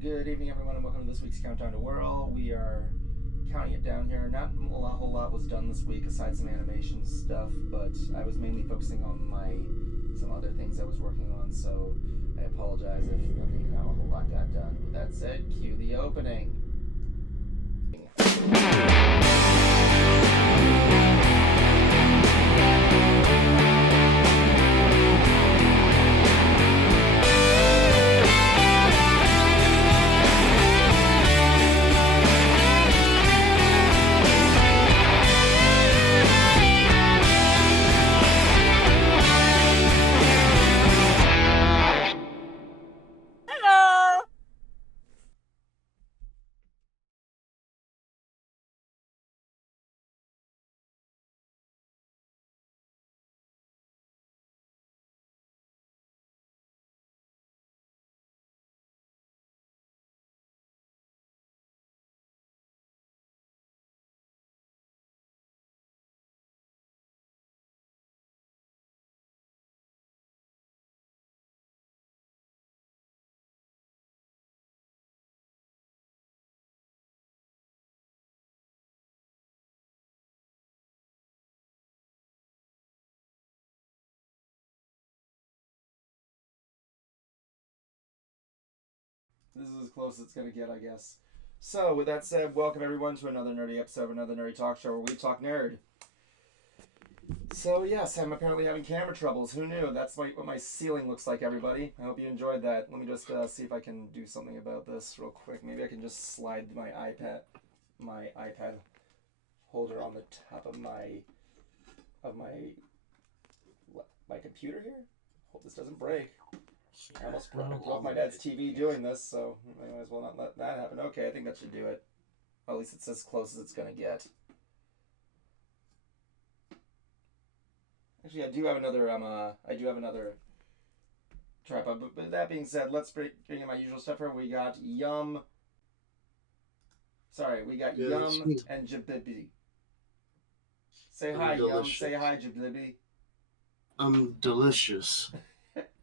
Good evening, everyone, and welcome to this week's Countdown to Whirl. We are counting it down here. Not a whole lot was done this week aside some animation stuff, but I was mainly focusing on some other things I was working on, so I apologize if nothing, not a whole lot got done. With that said, cue the opening. This is as close as it's going to get, I guess. So, with that said, welcome everyone to another nerdy episode of another nerdy talk show where we talk nerd. So, yes, I'm apparently having camera troubles. Who knew? That's what my ceiling looks like, everybody. I hope you enjoyed that. Let me just see if I can do something about this real quick. Maybe I can just slide my iPad holder on the top of my computer here. Hope this doesn't break. I almost broke my dad's TV doing this, so I might as well not let that happen. Okay, I think that should do it. Or at least it's as close as it's gonna get. Actually, I do have another tripod. But that being said, let's bring in my usual stuff here. We got Yum. Sorry, we got Yum and Jibbibi. Say hi, Yum. Say hi, Jibbibi. I'm delicious.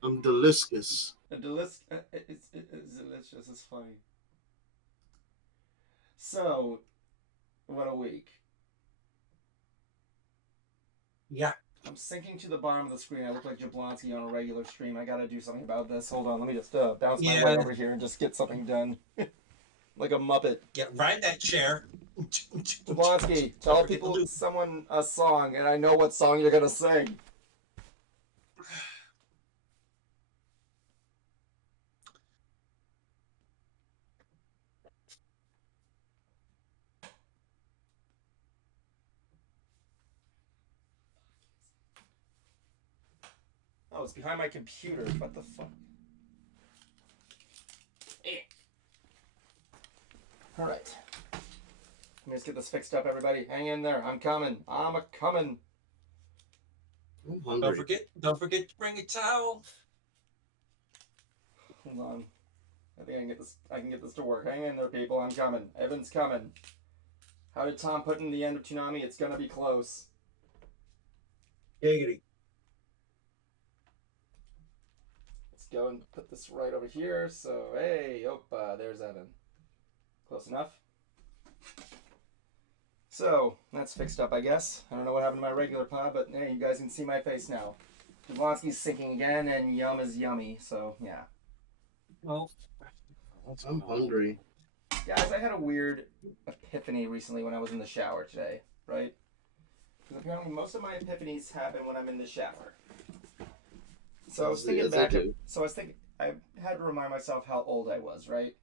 I'm delicious. It's delicious. It's funny. So, what a week. Yeah. I'm sinking to the bottom of the screen. I look like Jablonski on a regular stream. I gotta do something about this. Hold on, let me just bounce my way over here and just get something done. Like a Muppet. Get right in that chair. Jablonski, tell someone a song, and I know what song you're gonna sing. Oh, it's behind my computer. What the fuck? Alright. Let me just get this fixed up, everybody. Hang in there. I'm coming. I'm a-coming. Don't forget to bring a towel. Hold on. I think I can get this to work. Hang in there, people. I'm coming. Evan's coming. How did Tom put in the end of Toonami? It's gonna be close. Giggity. Let's go and put this right over here. So, hey, there's Evan. Close enough. So, that's fixed up, I guess. I don't know what happened to my regular pod, but hey, you guys can see my face now. Jablonski's sinking again, and Yum is yummy, so yeah. Well, I'm hungry. Guys, I had a weird epiphany recently when I was in the shower today, right? Because apparently most of my epiphanies happen when I'm in the shower. So I was thinking I had to remind myself how old I was, right?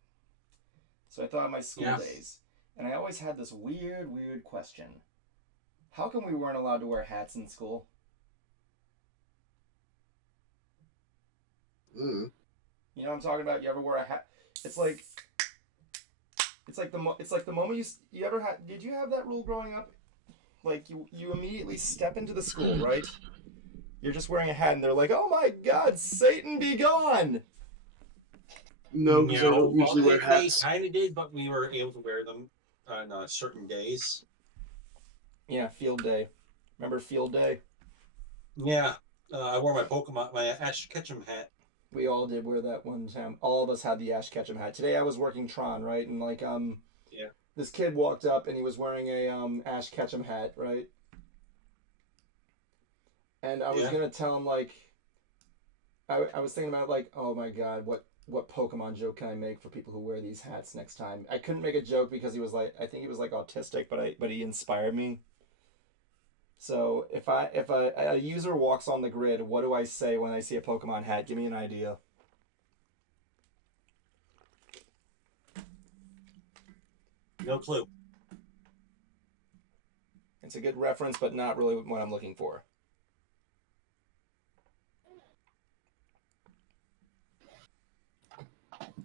So I thought of my school days. And I always had this weird question. How come we weren't allowed to wear hats in school? Mm. You know what I'm talking about? You ever wear a hat? It's like the moment you ever had. Did you have that rule growing up? Like you immediately step into the school, right? You're just wearing a hat, and they're like, "Oh my God, Satan be gone!" No, because I don't usually wear hats. They kind of did, but we were able to wear them on certain days. Yeah, field day. Remember field day? Yeah, I wore my Ash Ketchum hat. We all did wear that one time. All of us had the Ash Ketchum hat. Today I was working Tron, right? And like Yeah. this kid walked up and he was wearing a Ash Ketchum hat, right? And I was Yeah. gonna tell him like I was thinking about like, oh my god, what Pokemon joke can I make for people who wear these hats next time? I couldn't make a joke because he was like, I think he was like autistic, but he inspired me. So if a user walks on the grid, what do I say when I see a Pokemon hat? Give me an idea. No clue. It's a good reference, but not really what I'm looking for.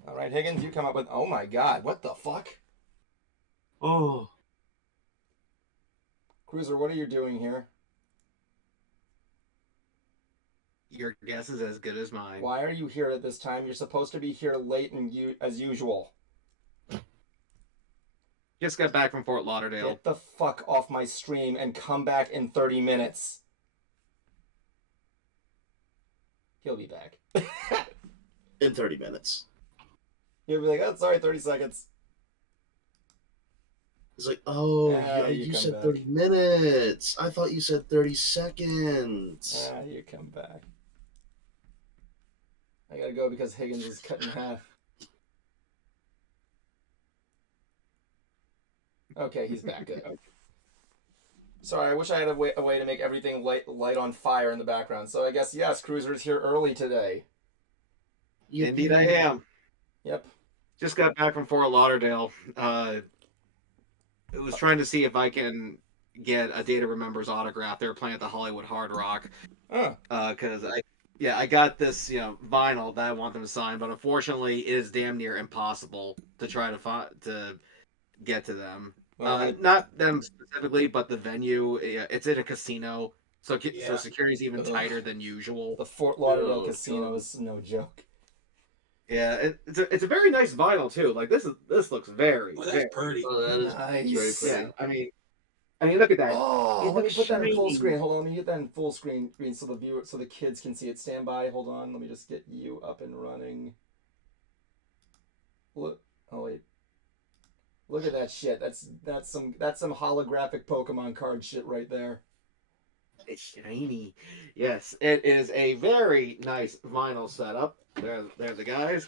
All right, Higgins, you come up with. Oh my God, what the fuck? Oh, Cruiser, what are you doing here? Your guess is as good as mine. Why are you here at this time? You're supposed to be here late and as usual. Just got back from Fort Lauderdale. Get the fuck off my stream and come back in 30 minutes. He'll be back. in 30 minutes. He'll be like, oh, sorry, 30 seconds. It's like, oh, Ah, yeah, you you come said back. 30 minutes. I thought you said 30 seconds. Ah, you come back. I gotta go because Higgins is cut in half. Okay, he's back. Good. Sorry, I wish I had a way to make everything light on fire in the background. So I guess, yes, Cruiser's here early today. Indeed, I am. Yep. Just got back from Fort Lauderdale. I was trying to see if I can get a Data Remembers autograph. They were playing at the Hollywood Hard Rock. Oh. Because I got this vinyl that I want them to sign, but unfortunately, it is damn near impossible to try to get to them. Well, not them specifically, but the venue. It's in a casino, so Yeah. security's even Ugh. tighter than usual. the Fort Lauderdale Oh, casino God. is no joke. Yeah, it's a very nice vinyl too. Like this looks very, Well, that's very pretty. Oh, that is Nice. very pretty. Yeah, I mean, look at that. Oh, It let me looks put that in full shiny. screen. Hold on, let me get that in full screen so the kids can see it. Stand by. Hold on. Let me just get you up and running. Look. Oh wait. Look at that shit. That's some holographic Pokemon card shit right there. It's shiny. Yes, it is a very nice vinyl setup. There the guys.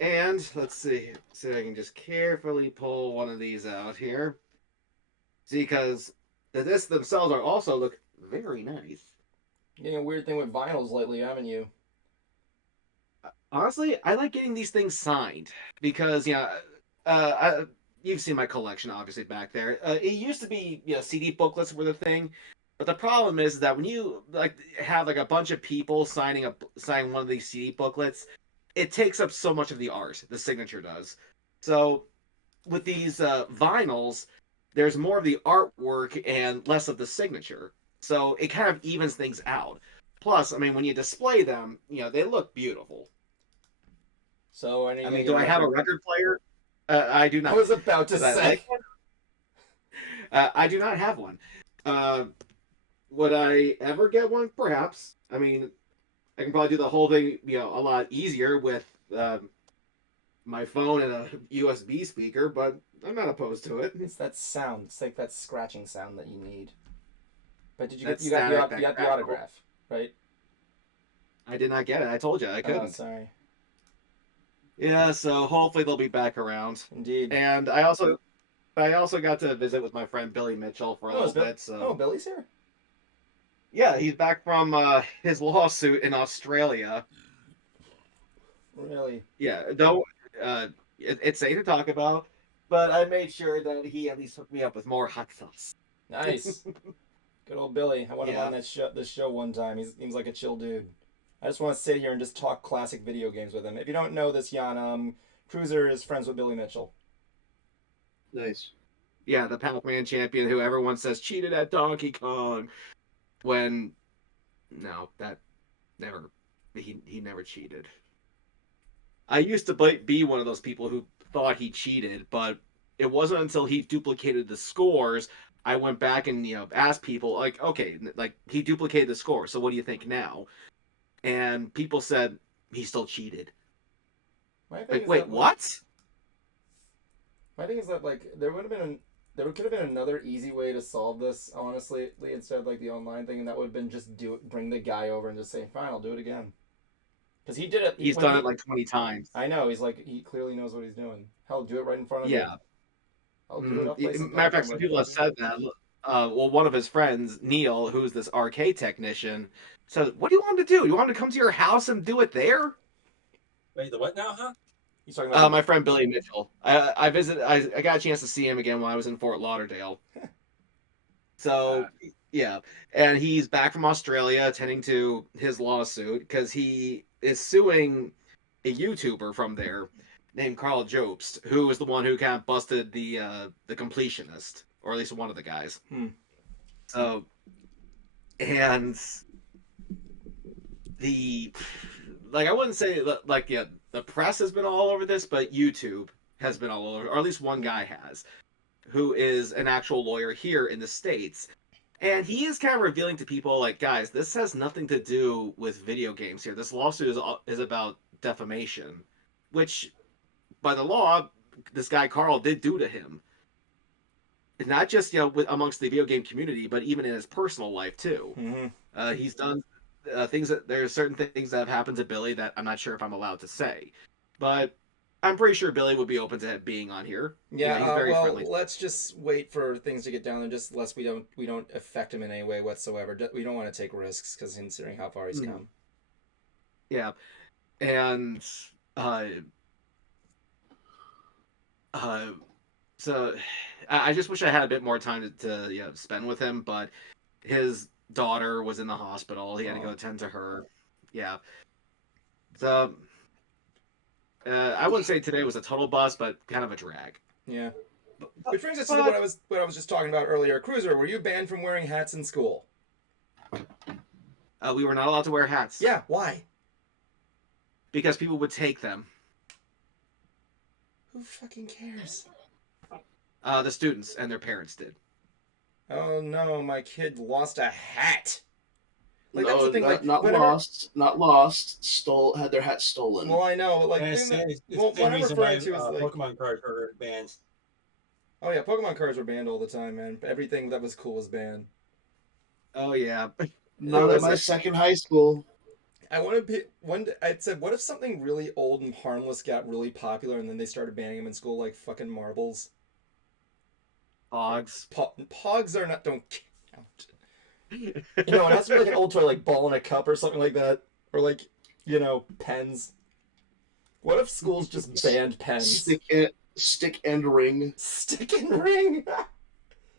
And let's see if I can just carefully pull one of these out here. See, because the discs themselves are also look very nice. Getting a weird thing with vinyls lately, haven't you? Honestly, I like getting these things signed because you've seen my collection obviously back there. It used to be CD booklets were the thing, but the problem is that when you have a bunch of people signing one of these CD booklets, it takes up so much of the art. The signature does. So with these vinyls, there's more of the artwork and less of the signature. So it kind of evens things out. Plus, I mean, when you display them, they look beautiful. So I mean, do I have a record player? I do not. I was about to say. I do not have one. Would I ever get one? Perhaps. I mean, I can probably do the whole thing, a lot easier with my phone and a USB speaker, but I'm not opposed to it. It's that sound. It's like that scratching sound that you need. But did you That get you got static, the that autograph, right? I did not get it. I told you I Oh, couldn't. sorry. Yeah, so hopefully they'll be back around. Indeed. And I also got to visit with my friend Billy Mitchell for a little bit. So Oh, Billy's here? yeah, he's back from his lawsuit in Australia. Really? Yeah, though it's safe to talk about, but I made sure that he at least hooked me up with more hot sauce. Nice. Good old Billy. I want him Yeah. on this show one time. He seems like a chill dude. I just want to sit here and just talk classic video games with him. If you don't know this, Jan, Cruiser is friends with Billy Mitchell. Nice. Yeah, the Pac-Man champion who everyone says cheated at Donkey Kong. When no, that never he never cheated. I used to be one of those people who thought he cheated, but it wasn't until he duplicated the scores I went back and asked people like, okay, like he duplicated the score, so what do you think now? And people said he still cheated. My thing Like, is wait, that, like, what? my thing is that like there could have been another easy way to solve this, honestly, instead of like the online thing, and that would have been just bring the guy over and just say, "Fine, I'll do it again." Because he did it. He's done it like 20 times. I know, he's like, he clearly knows what he's doing. Hell, do it right in front of you. Yeah. I'll do it. I'll play some Matter of Pokemon fact, some right in people front have of you. said that. Well, one of his friends, Neil, who's this arcade technician, said, "What do you want him to do? You want him to come to your house and do it there?" Wait, the what now, huh? He's talking about My friend Billy Mitchell. I visited. I got a chance to see him again when I was in Fort Lauderdale. So yeah, and he's back from Australia, attending to his lawsuit because he is suing a YouTuber from there named Carl Jobst, who was the one who kind of busted the completionist, or at least one of the guys. So, and the I wouldn't say like the press has been all over this, but YouTube has been all over, or at least one guy has, who is an actual lawyer here in the States. And he is kind of revealing to people, like, guys, this has nothing to do with video games here. This lawsuit is about defamation, which, by the law, this guy Carl did do to him. Not just amongst the video game community, but even in his personal life too. Mm-hmm. He's done things that there are certain things that have happened to Billy that I'm not sure if I'm allowed to say, but I'm pretty sure Billy would be open to being on here. Yeah, he's very well, friendly. let's just wait for things to get down there, just lest we don't affect him in any way whatsoever. We don't want to take risks because considering how far he's come. Yeah, and so I just wish I had a bit more time to spend with him, but his daughter was in the hospital. He had to go attend to her. Yeah. So I wouldn't say today was a total bust, but kind of a drag. Yeah. Which brings us to what I was just talking about earlier. Cruiser, were you banned from wearing hats in school? We were not allowed to wear hats. Yeah, why? Because people would take them. Who fucking cares? The students and their parents did. Oh no, my kid lost a hat. Like, no, that's the thing. Not lost. Had their hat stolen. Well, I know, but like, it's what I'm referring to is like Pokemon cards are banned. Oh yeah, Pokemon cards were banned all the time, man. Everything that was cool was banned. Oh yeah. Not at my second high school. I said, what if something really old and harmless got really popular, and then they started banning them in school, like fucking marbles? Pogs. Pogs don't count. It has to be like an old toy, like ball in a cup or something like that, or like pens. What if schools just banned pens? Stick and ring. Stick and ring.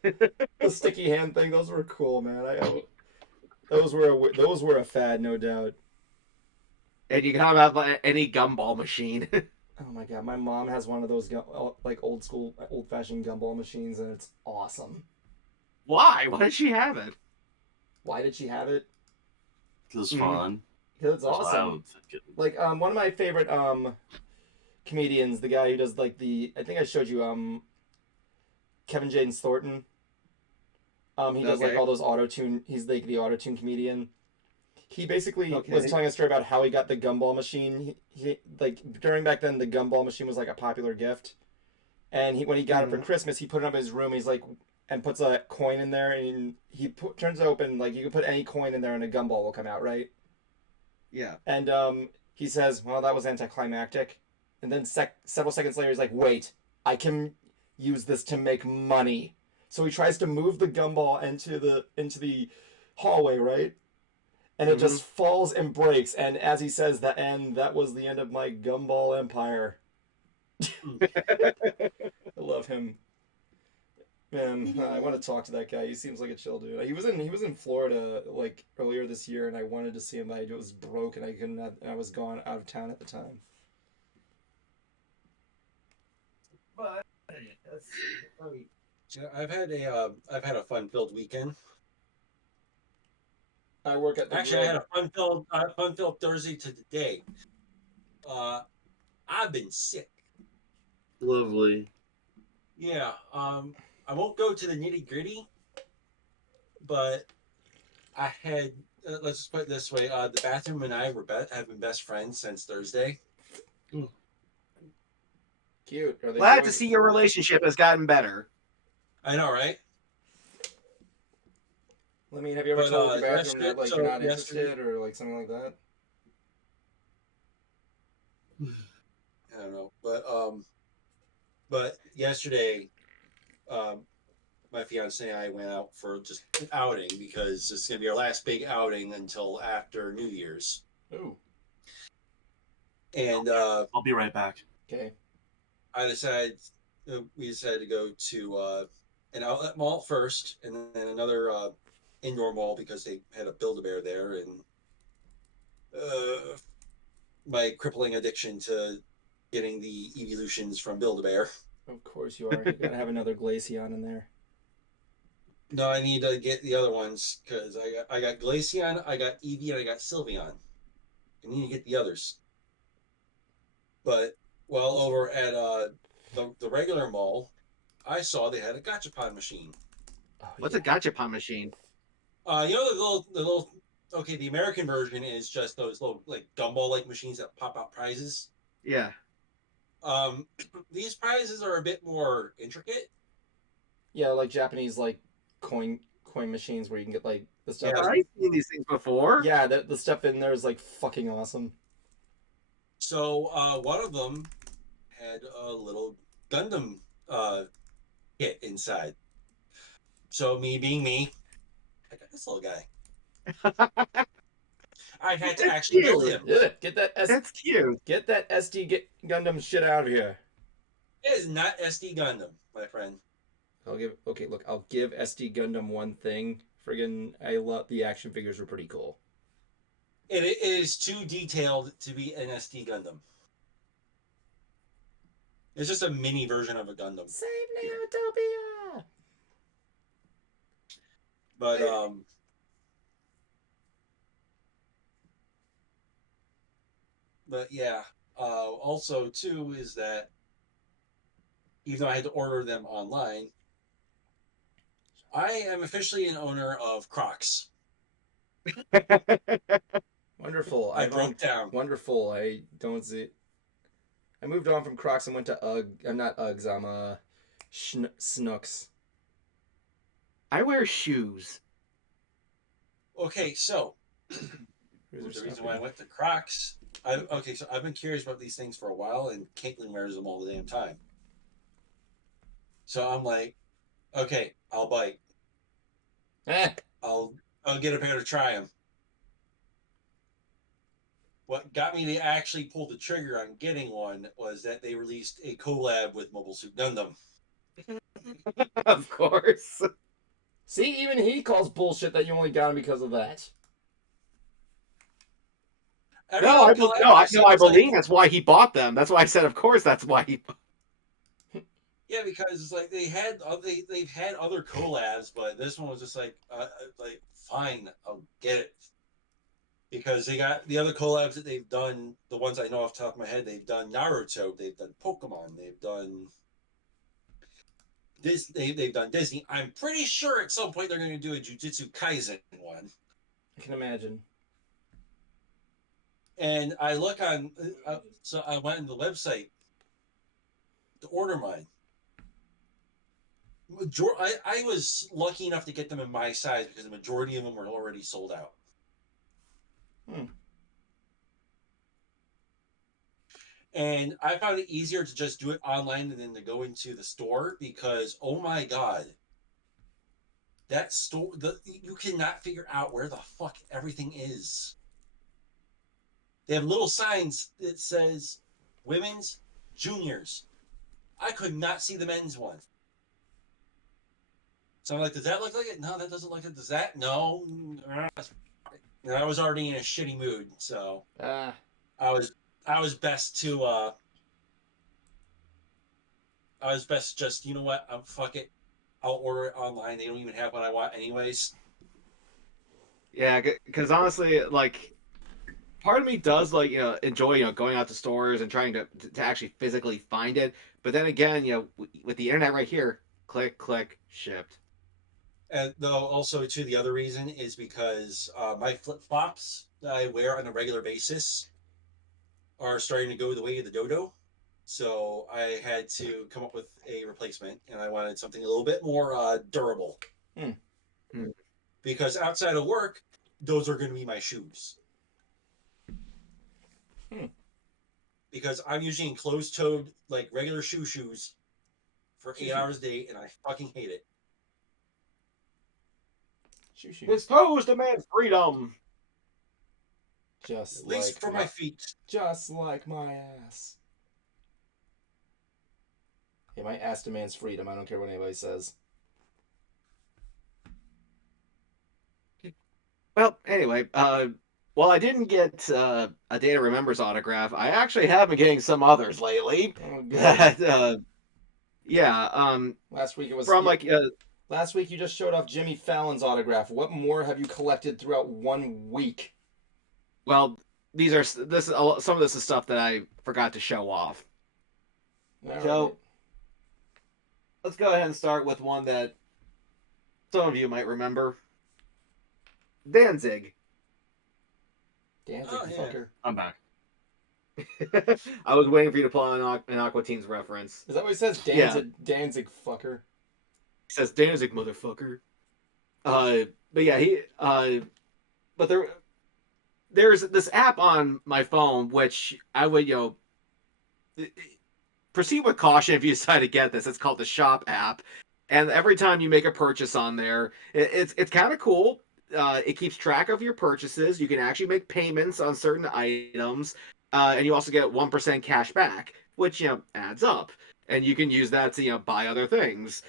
The sticky hand thing. Those were cool, man. Those were a fad, no doubt. And you can have any gumball machine. Oh my god, my mom has one of those like old-fashioned gumball machines, and it's awesome. Why? Why did she have it? Why did she have it? Because it's fun. Because it's awesome. Like one of my favorite comedians, the guy who does like I think I showed you Kevin James Thornton. He does like all those auto-tune. He's like the auto-tune comedian. He basically was telling a story about how he got the gumball machine. He like during back then the gumball machine was like a popular gift, and when he got it for Christmas, he put it up in his room. He's like, and puts a coin in there, and turns it open. Like you can put any coin in there, and a gumball will come out, right? Yeah. And he says, "Well, that was anticlimactic." And then several seconds later, he's like, "Wait, I can use this to make money." So he tries to move the gumball into the hallway, right? And it just falls and breaks. And as he says, that was the end of my gumball empire. I love him. Man, I want to talk to that guy. He seems like a chill dude. He was in Florida like earlier this year, and I wanted to see him, but it was broke, and I couldn't. I was gone out of town at the time. But I've had a fun-filled weekend. I work at the I had a fun-filled Thursday to today. I've been sick. Lovely. Yeah. I won't go to the nitty-gritty, but I had let's just put it this way: the bathroom and I have been best friends since Thursday. Cute. Are they Glad to doing- see your relationship has gotten better. I know, right? I mean, have you ever told your bathroom that like so you're not yesterday- interested or like something like that? I don't know, but yesterday, my fiance and I went out for just an outing because it's gonna be our last big outing until after New Year's. Ooh. And I'll be right back. Okay. we decided to go to an outlet mall first, and then another indoor mall because they had a Build-A-Bear there, and my crippling addiction to getting the evolutions from Build-A-Bear. Of course you are. You gotta have another Glaceon in there. No, I need to get the other ones because I got Glaceon, I got Eevee, and I got Sylveon. I need to get the others. But while over at the regular mall, I saw they had a gachapon machine. Oh, What's a gachapon machine? You know the little. Okay, the American version is just those little like gumball like machines that pop out prizes. Yeah. These prizes are a bit more intricate. Yeah, like Japanese like coin machines where you can get like the stuff. Yeah. I've seen these things before. Yeah, the stuff in there is like fucking awesome. So one of them had a little Gundam kit inside. So me being me, I got this little guy. I had to actually build him. Do it. Get that That's cute. Get that Gundam shit out of here. It is not SD Gundam, my friend. I'll give SD Gundam one thing. Friggin' I love the action figures were pretty cool. It is too detailed to be an SD Gundam. It's just a mini version of a Gundam. Save Neotopia! But yeah. Also too is that even though I had to order them online, I am officially an owner of Crocs. Wonderful. I broke down. Wonderful. I don't see. I moved on from Crocs and went to UGG. I'm not Uggs. I'm Snooks. I wear shoes. Okay, so the reason why I went to Crocs. So I've been curious about these things for a while, and Caitlin wears them all the damn time. So I'm like, okay, I'll bite. I'll get a pair to try them. What got me to actually pull the trigger on getting one was that they released a collab with Mobile Suit Gundam. Of course. See, even he calls bullshit that you only got him because of that. I believe that's why he bought them. That's why I said, of course, that's why he. Yeah, because like they've had other collabs, but this one was just like fine, I'll get it. Because they got the other collabs that they've done, the ones I know off the top of my head, they've done Naruto, they've done Pokemon, they've done this, they've done Disney. I'm pretty sure at some point they're going to do a Jujutsu Kaisen one. I can imagine. And I look on, so I went on the website to order mine. I was lucky enough to get them in my size because the majority of them were already sold out. And I found it easier to just do it online than to go into the store because, oh my god, that store, you cannot figure out where the fuck everything is. They have little signs that says women's, juniors. I could not see the men's one. So I'm like, does that look like it? No, that doesn't look like it. Does that? No. And I was already in a shitty mood, so I was best just, you know what? Fuck it. I'll order it online. They don't even have what I want anyways. Yeah, because honestly, like, part of me does like enjoy going out to stores and trying to actually physically find it. But then again, with the internet right here, click, shipped. And though also too, the other reason is because my flip flops that I wear on a regular basis are starting to go the way of the dodo. So I had to come up with a replacement, and I wanted something a little bit more durable. Hmm. Because outside of work, those are going to be my shoes. Because I'm usually in closed-toed, like regular shoes for 8 hours a day, and I fucking hate it. His toes demand freedom. Just At least for my feet. Just like my ass. Hey, my ass demands freedom. I don't care what anybody says. Well, anyway, while I didn't get a Data Remembers autograph, I actually have been getting some others lately. Oh, That, yeah, last week it was from like last week you just showed off Jimmy Fallon's autograph. What more have you collected throughout 1 week? Well, some of this is stuff that I forgot to show off. So let's go ahead and start with one that some of you might remember. Danzig. Danzig, fucker. I'm back. I was waiting for you to pull out an Aqua Teens reference. Is that what he says? Danzig, yeah. Danzig, fucker. He says Danzig, motherfucker. But yeah, but there's this app on my phone which I would, proceed with caution if you decide to get this. It's called the Shop app, and every time you make a purchase on there, it's kind of cool. It keeps track of your purchases. You can actually make payments on certain items, and you also get 1% cash back, which adds up, and you can use that to buy other things.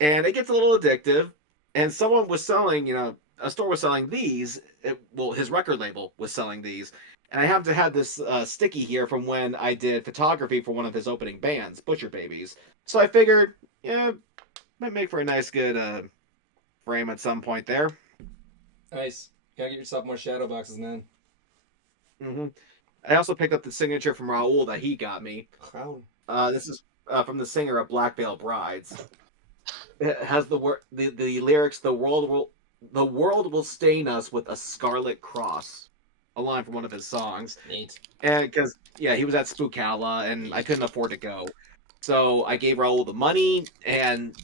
And it gets a little addictive. And someone was selling, a store was selling these. His record label was selling these, and I happen to have this sticky here from when I did photography for one of his opening bands, Butcher Babies. So I figured, might make for a nice, good frame at some point there. Nice. Gotta get yourself more shadow boxes, man. I also picked up the signature from Raul that he got me. This is from the singer of Black Veil Brides. It has the lyrics, the world will stain us with a scarlet cross. A line from one of his songs. Neat. And because he was at Spookala and I couldn't afford to go. So I gave Raul the money and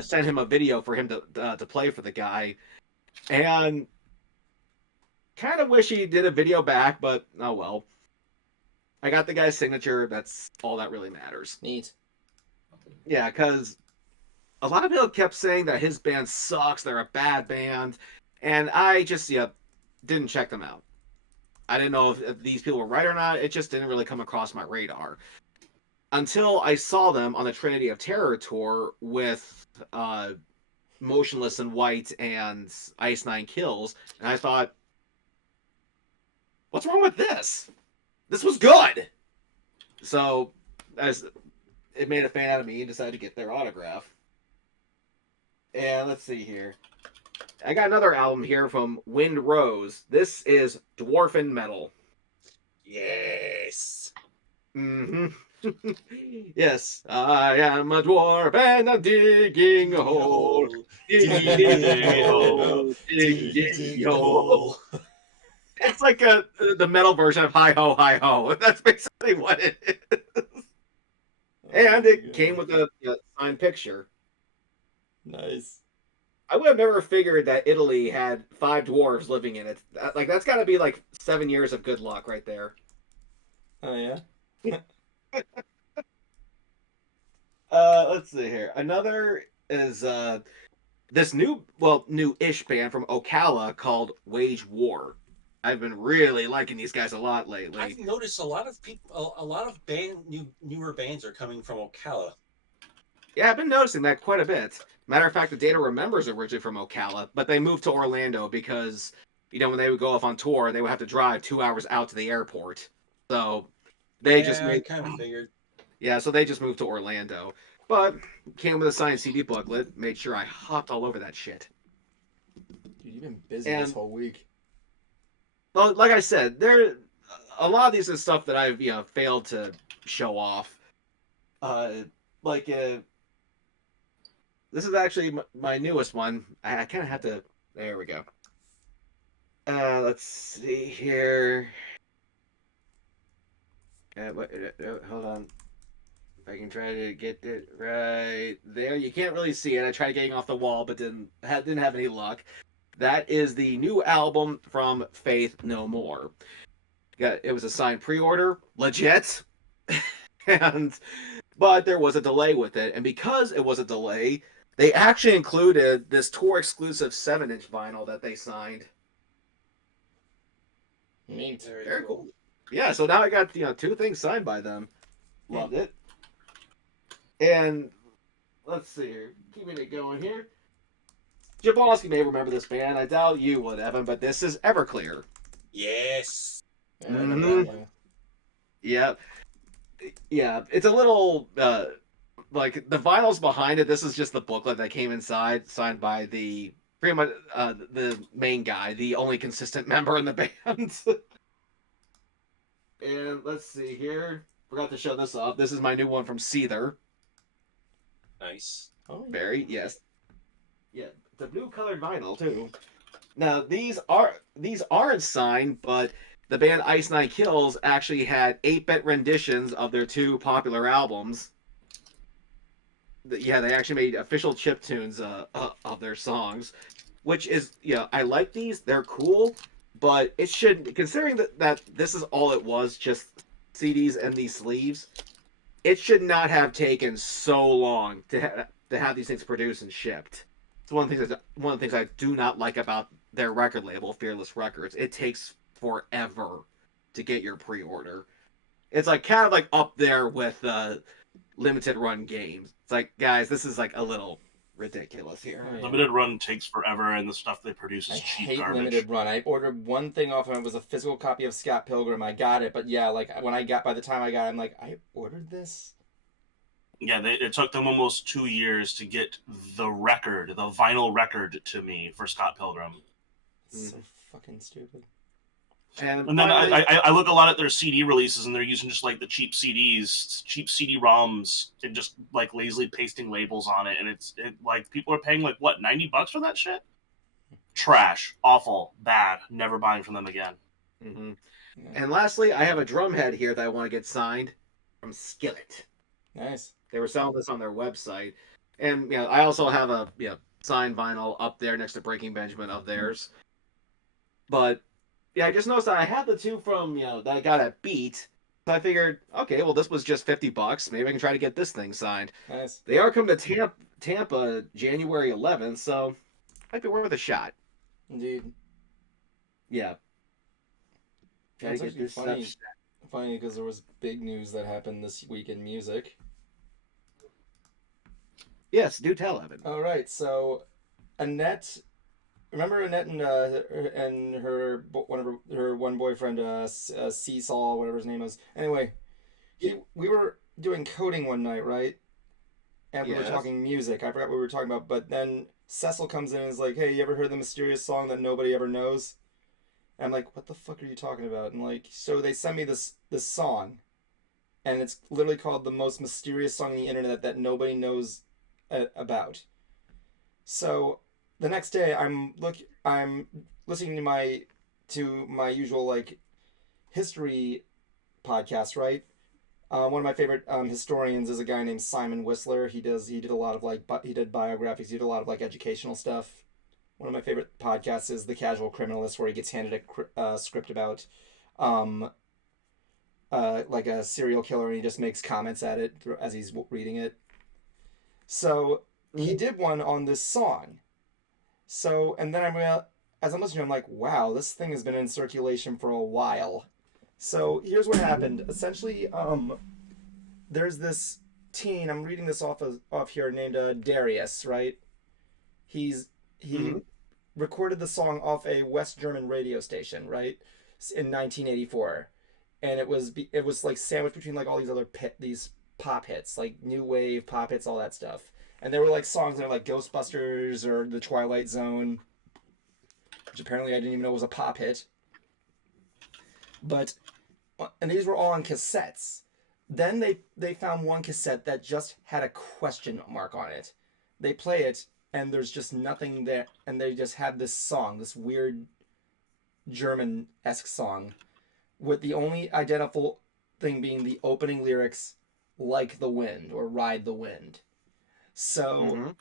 sent him a video for him to play for the guy. And kind of wish he did a video back, but oh well. I got the guy's signature. That's all that really matters. Neat. Yeah, because a lot of people kept saying that his band sucks. They're a bad band. And I just, didn't check them out. I didn't know if these people were right or not. It just didn't really come across my radar. Until I saw them on the Trinity of Terror tour with Motionless in White and Ice Nine Kills. And I thought, what's wrong with this? This was good! So, it made a fan out of me and decided to get their autograph. And let's see here. I got another album here from Wind Rose. This is Dwarfen Metal. Yes. Yes, I am a dwarf and I'm digging a hole. Digging a hole. Digging a hole. It's like the metal version of Hi Ho, Hi Ho. That's basically what it is. And it came with a signed picture. Nice. I would have never figured that Italy had 5 dwarves living in it. That's got to be like 7 years of good luck right there. Oh, yeah? Let's see here. Another is this new-ish band from Ocala called Wage War. I've been really liking these guys a lot lately. I've noticed a lot of newer bands are coming from Ocala. Yeah, I've been noticing that quite a bit. Matter of fact, the Data Remembers originally from Ocala, but they moved to Orlando because, when they would go off on tour, they would have to drive 2 hours out to the airport. So they I kind of figured. Yeah, so they just moved to Orlando. But came with a signed CD booklet, made sure I hopped all over that shit. Dude, you've been busy this whole week. Well, like I said, a lot of these is stuff that I've failed to show off. this is actually my newest one. I kind of have to. There we go. Let's see here. Hold on. If I can try to get it right there. You can't really see it. I tried getting off the wall, but didn't have any luck. That is the new album from Faith No More. It was a signed pre-order, legit, but there was a delay with it, and because it was a delay, they actually included this tour exclusive 7-inch vinyl that they signed. Neat. Very cool. Yeah, so now I got 2 things signed by them. Loved it. And let's see here, keeping it going here. Jablonski may remember this band. I doubt you would, Evan, but this is Everclear. Yes. Yeah. Yeah, it's a little like the vinyl's behind it. This is just the booklet that came inside, signed by the pretty much the main guy, the only consistent member in the band. And let's see here. Forgot to show this off. This is my new one from Scythe. Nice. Oh, yeah. Very, yes. Yeah, the blue colored vinyl too. Now these aren't signed, but the band Ice Nine Kills actually had 8-bit renditions of their 2 popular albums. Yeah, they actually made official chiptunes of their songs, which is, I like these. They're cool, but it should, considering that this is all it was, just CDs and these sleeves, it should not have taken so long to have these things produced and shipped. It's one of the things I do not like about their record label, Fearless Records. It takes forever to get your pre-order. It's like kind of like up there with limited run games. It's like, guys, this is like a little ridiculous here. Oh, yeah. Limited run takes forever, and the stuff they produce is cheap garbage. I hate limited run. I ordered one thing off, and it was a physical copy of Scott Pilgrim. I got it, but yeah, like by the time I got it, I'm like, I ordered this. Yeah, it took them almost 2 years to get the vinyl record to me for Scott Pilgrim. So fucking stupid. And then I look a lot at their CD releases, and they're using just like the cheap CDs, cheap CD-ROMs, and just like lazily pasting labels on it. And it's like people are paying like what, $90 for that shit? Trash, awful, bad. Never buying from them again. Mm-hmm. Yeah. And lastly, I have a drum head here that I want to get signed from Skillet. Nice. They were selling this on their website, and I also have a signed vinyl up there next to Breaking Benjamin of theirs. But yeah, I just noticed that I had the 2 from that I got at Beat. So I figured, okay, well this was just $50. Maybe I can try to get this thing signed. Nice. They are coming to Tampa January 11th, so might be worth a shot. Indeed. Yeah. That's actually funny because there was big news that happened this week in music. Yes, do tell, Evan. All right, so Annette, remember Annette and her one boyfriend, Seesaw, whatever his name was. Anyway, we were doing coding one night, right? And we were talking music. I forgot what we were talking about, but then Cecil comes in and is like, "Hey, you ever heard the mysterious song that nobody ever knows?" And I'm like, "What the fuck are you talking about?" And like, so they sent me this song, and it's literally called the most mysterious song on the internet that nobody knows about. So the next day I'm listening to my usual like history podcast, right? One of my favorite historians is a guy named Simon Whistler. He did a lot of he did biographies, he did a lot of like educational stuff. One of my favorite podcasts is The Casual Criminalist, where he gets handed a script about like a serial killer, and he just makes comments at it as he's reading it. So he did one on this song. So, and then as I'm listening, I'm like, wow, this thing has been in circulation for a while. So here's what happened. Essentially, there's this teen, I'm reading this off here, named Darius, right? He recorded the song off a West German radio station, right? In 1984. And it was like sandwiched between like all these other these pop hits, like new wave pop hits, all that stuff. And there were like songs that are like Ghostbusters or The Twilight Zone, which apparently I didn't even know was a pop hit. And these were all on cassettes. Then they found one cassette that just had a question mark on it. They play it, and there's just nothing there, and they just have this song, this weird German-esque song, with the only identifiable thing being the opening lyrics, "Like the Wind" or "Ride the Wind." So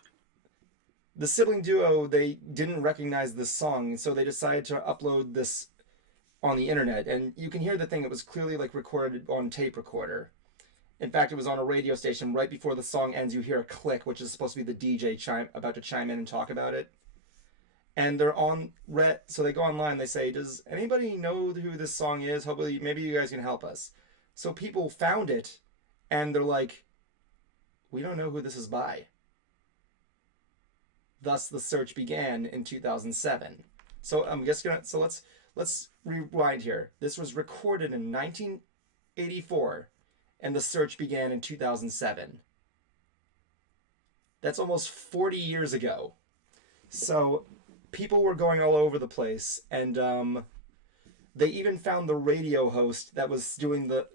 the sibling duo, they didn't recognize this song, so they decided to upload this on the internet, and you can hear the thing. It was clearly like recorded on tape recorder. In fact, it was on a radio station. Right before the song ends, you hear a click, which is supposed to be the DJ about to chime in and talk about it. And they're on so they go online. They say, "Does anybody know who this song is? Hopefully, maybe you guys can help us." So people found it, and they're like, "We don't know who this is by." Thus, the search began in 2007. So I'm just gonna. So let's rewind here. This was recorded in 1984, and the search began in 2007. That's almost 40 years ago. So people were going all over the place, and they even found the radio host that was doing the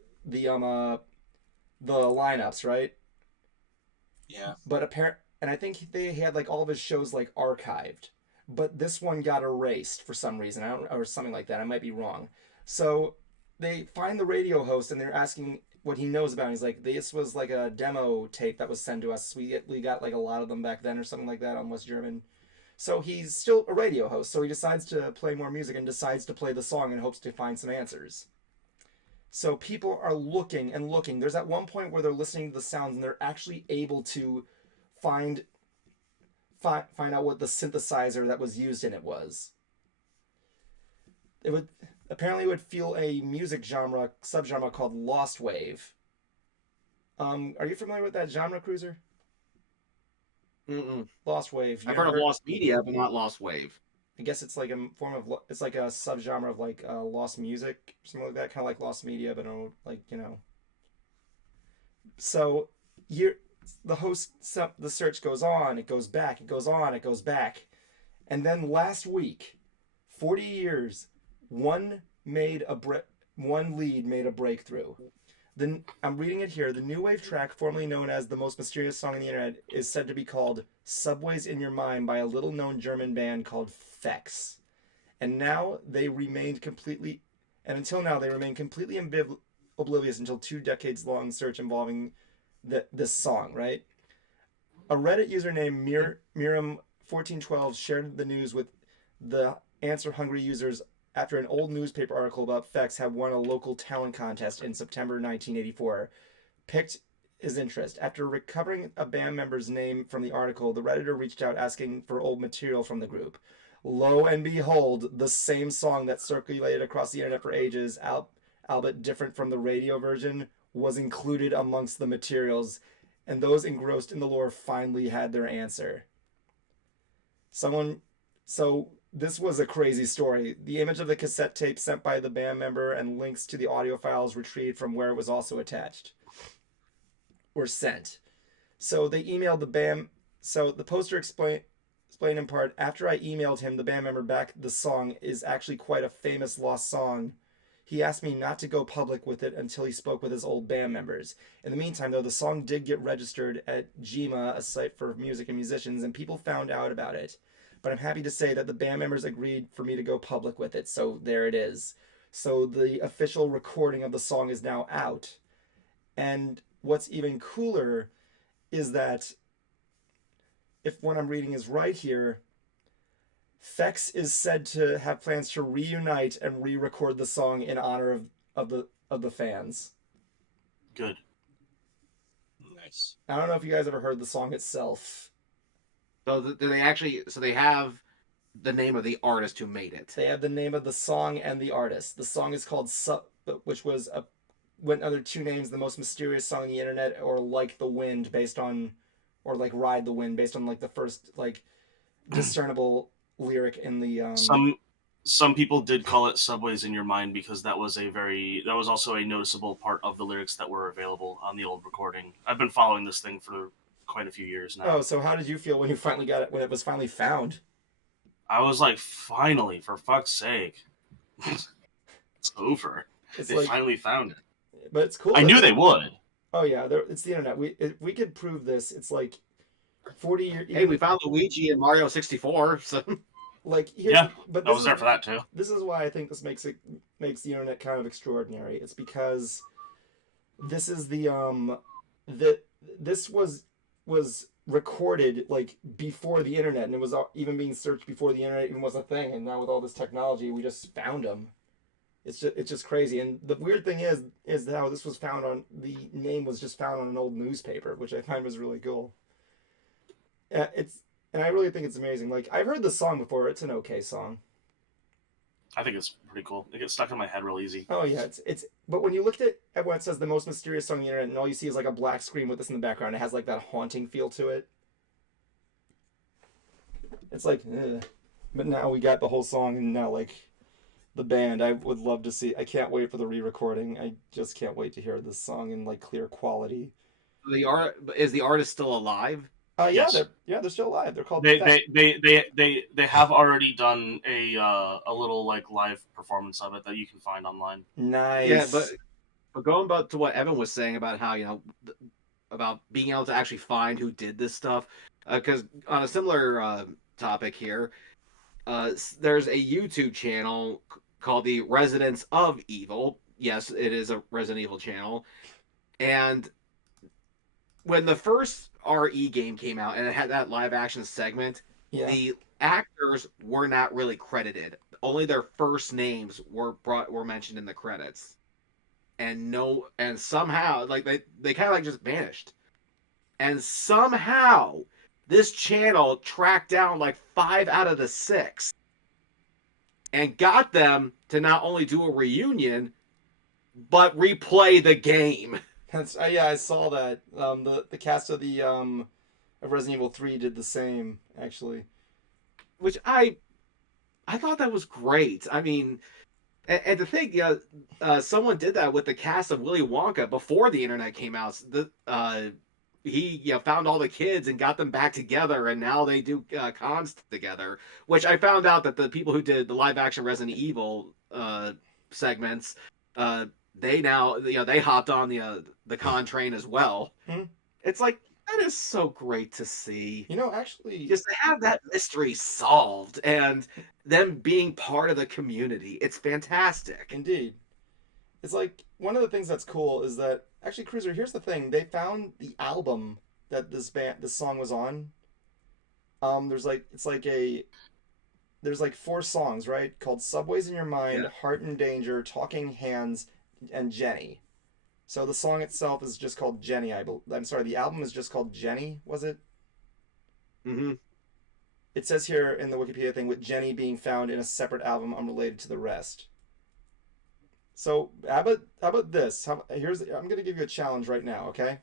lineups, right? Yeah. But and I think they had like all of his shows like archived, but this one got erased for some reason. Or something like that. I might be wrong. So they find the radio host, and they're asking what he knows about it. He's like, "This was like a demo tape that was sent to us. We got like a lot of them back then, or something like that, on West German." So he's still a radio host, so he decides to play more music and decides to play the song in hopes to find some answers. So people are looking and looking. There's at one point where they're listening to the sounds, and they're actually able to find out what the synthesizer that was used in it was. It would feel a music subgenre called Lost Wave. Are you familiar with that genre, Cruiser? Lost Wave. I've heard of Lost Media, but not Lost Wave. I guess it's like a form of, it's like a subgenre of like lost music, something like that, kind of like Lost Media, but like, you know. So the search goes on, it goes back, it goes on, it goes back, and then last week, 40 years, one lead made a breakthrough. Then I'm reading it here. The new wave track, formerly known as the most mysterious song on the internet, is said to be called "Subways in Your Mind" by a little-known German band called Fex. And now they remained completely, and until now they remain completely oblivious until 2 decades-long search involving this song. Right? A Reddit user named Miriam1412 shared the news with the answer-hungry users after an old newspaper article about Fex had won a local talent contest in September 1984, piqued his interest. After recovering a band member's name from the article, the Redditor reached out asking for old material from the group. Lo and behold, the same song that circulated across the internet for ages, albeit different from the radio version, was included amongst the materials, and those engrossed in the lore finally had their answer. This was a crazy story. The image of the cassette tape sent by the band member and links to the audio files retrieved from where it was also attached were sent. So they emailed the band. So the poster explained in part, "After I emailed him, the band member back, the song is actually quite a famous lost song. He asked me not to go public with it until he spoke with his old band members. In the meantime, though, the song did get registered at GEMA, a site for music and musicians, and people found out about it. But I'm happy to say that the band members agreed for me to go public with it, so there it is." So the official recording of the song is now out. And what's even cooler is that, if what I'm reading is right here, Fex is said to have plans to reunite and re-record the song in honor of the fans. Good. Nice. I don't know if you guys ever heard the song itself. So do they actually? So they have the name of the artist who made it. They have the name of the song and the artist. The song is called which was went under 2 names: "The Most Mysterious Song on the Internet," or "Like the Wind," or like "Ride the Wind," based on like the first like discernible lyric in the. Some people did call it "Subways in Your Mind" because that was also a noticeable part of the lyrics that were available on the old recording. I've been following this thing for quite a few years now. Oh, so how did you feel when you finally got it, when it was finally found? I was like, finally, for fuck's sake. It's over. They finally found it. But it's cool. I knew they would. Oh yeah, it's the internet. We could prove this. It's like 40 years. Hey, we found Luigi in Mario 64, so Like Yeah, but I was there for that too. This is why I think this makes the internet kind of extraordinary. It's because this is that this was recorded like before the internet, and it was even being searched before the internet even was a thing. And now with all this technology, we just found them. It's just crazy. And the weird thing is how this was found on the name was just found on an old newspaper, which I find was really cool. It's and I really think it's amazing. Like I've heard the song before; it's an okay song. I think it's pretty cool. It gets stuck in my head real easy. Oh yeah, it's. But when you looked at what it says, the most mysterious song on the internet, and all you see is like a black screen with this in the background, it has like that haunting feel to it. It's like, ugh. But now we got the whole song, and now like the band. I would love to see. I can't wait for the re-recording. I just can't wait to hear this song in like clear quality. the artist still alive? Yeah, Yes. they're still alive. They're called. They have already done a little like live performance of it that you can find online. Nice. Yeah, but going back to what Evan was saying about how about being able to actually find who did this stuff, because on a similar topic here, there's a YouTube channel called the Residents of Evil. Yes, it is a Resident Evil channel, and when the first RE game came out and it had that live action segment, the actors were not really credited. Only their first names were mentioned in the credits. And somehow like they kind of like just vanished. And somehow this channel tracked down like 5 out of the 6 and got them to not only do a reunion but replay the game. That's yeah, I saw that. The cast of the of Resident Evil 3 did the same actually. Which I thought that was great. I mean, and to think, someone did that with the cast of Willy Wonka before the internet came out. He found all the kids and got them back together, and now they do cons together. Which I found out that the people who did the live action Resident Evil segments, they now they hopped on the con train as well. Hmm. It's like that is so great to see. Actually, Just to have that mystery solved and them being part of the community, it's fantastic. Indeed. It's like one of the things that's cool is that actually, Cruiser, here's the thing. They found the album that this song was on. There's like 4 songs, right? Called Subways in Your Mind, Heart in Danger, Talking Hands, and Jenny. So the song itself is just called Jenny. I'm sorry, the album is just called Jenny, was it? Mm-hmm. It says here in the Wikipedia thing, with Jenny being found in a separate album unrelated to the rest. So how about this? I'm gonna give you a challenge right now, okay?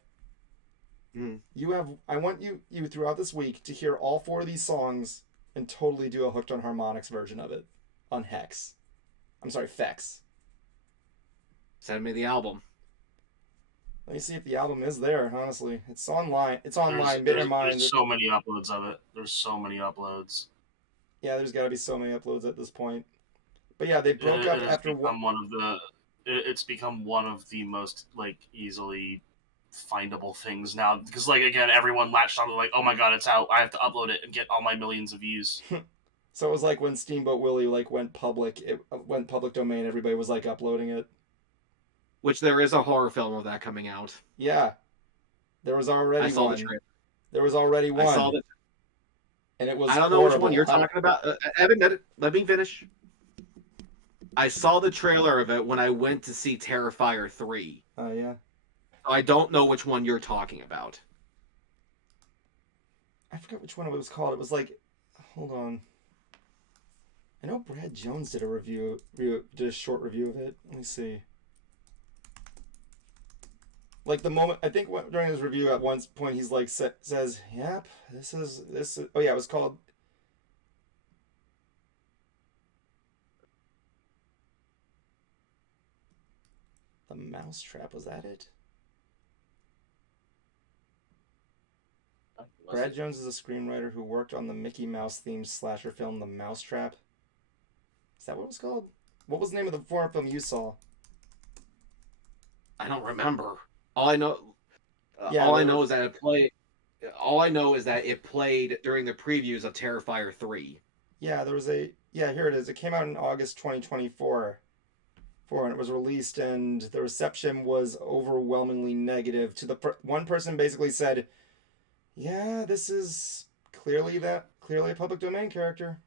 Mm-hmm. I want you throughout this week to hear all 4 of these songs and totally do a Hooked on Harmonics version of it on Hex. I'm sorry, Fex. Send me the album. Let me see if the album is there. Honestly, it's online. It's online. There's so many uploads of it. There's so many uploads. Yeah, there's got to be so many uploads at this point. But yeah, they broke up after It's become one of the most like easily findable things now because like again everyone latched on to like, oh my god, it's out, I have to upload it and get all my millions of views. So it was like when Steamboat Willie like went public, it went public domain, everybody was like uploading it. Which there is a horror film of that coming out. Yeah. There was already one. The trailer. There was already one. I saw the... And it was I don't know which one you're talking about. Evan, let me finish. I saw the trailer of it when I went to see Terrifier 3. Oh, yeah. I don't know which one you're talking about. I forgot which one it was called. It was like... Hold on. I know Brad Jones did a short review of it. Let me see. Like the moment, I think during his review at one point he's like says, "Yep, this is." Oh yeah, it was called. The Mousetrap, was that it? Brad Jones is a screenwriter who worked on the Mickey Mouse themed slasher film The Mousetrap. Is that what it was called? What was the name of the horror film you saw? I don't remember. All I know, all I know is that it played. All I know is that it played during the previews of Terrifier 3. Yeah, there was a yeah. Here it is. It came out in August 2024. And it was released, and the reception was overwhelmingly negative. To the one person basically said, "Yeah, this is clearly a public domain character."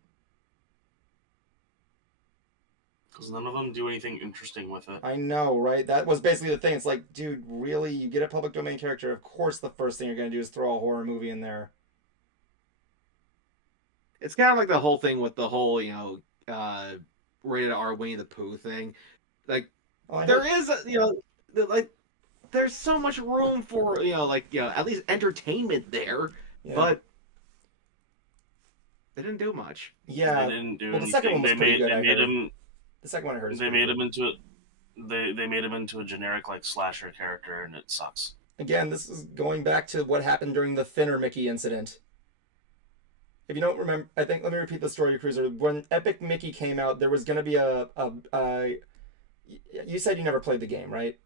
Because none of them do anything interesting with it. I know, right? That was basically the thing. It's like, dude, really? You get a public domain character, of course the first thing you're going to do is throw a horror movie in there. It's kind of like the whole thing with the whole, rated R Winnie the Pooh thing. Like, there is, like, there's so much room for, at least entertainment there, Yeah. but they didn't do much. Yeah. They didn't do well, anything. The second one was pretty good. They made him. The second one I heard. They made him into a. They made him into a generic like slasher character, and it sucks. Again, this is going back to what happened during the Thinner Mickey incident. If you don't remember, I think, let me repeat the story, Cruiser. When Epic Mickey came out, there was going to be you said you never played the game, right?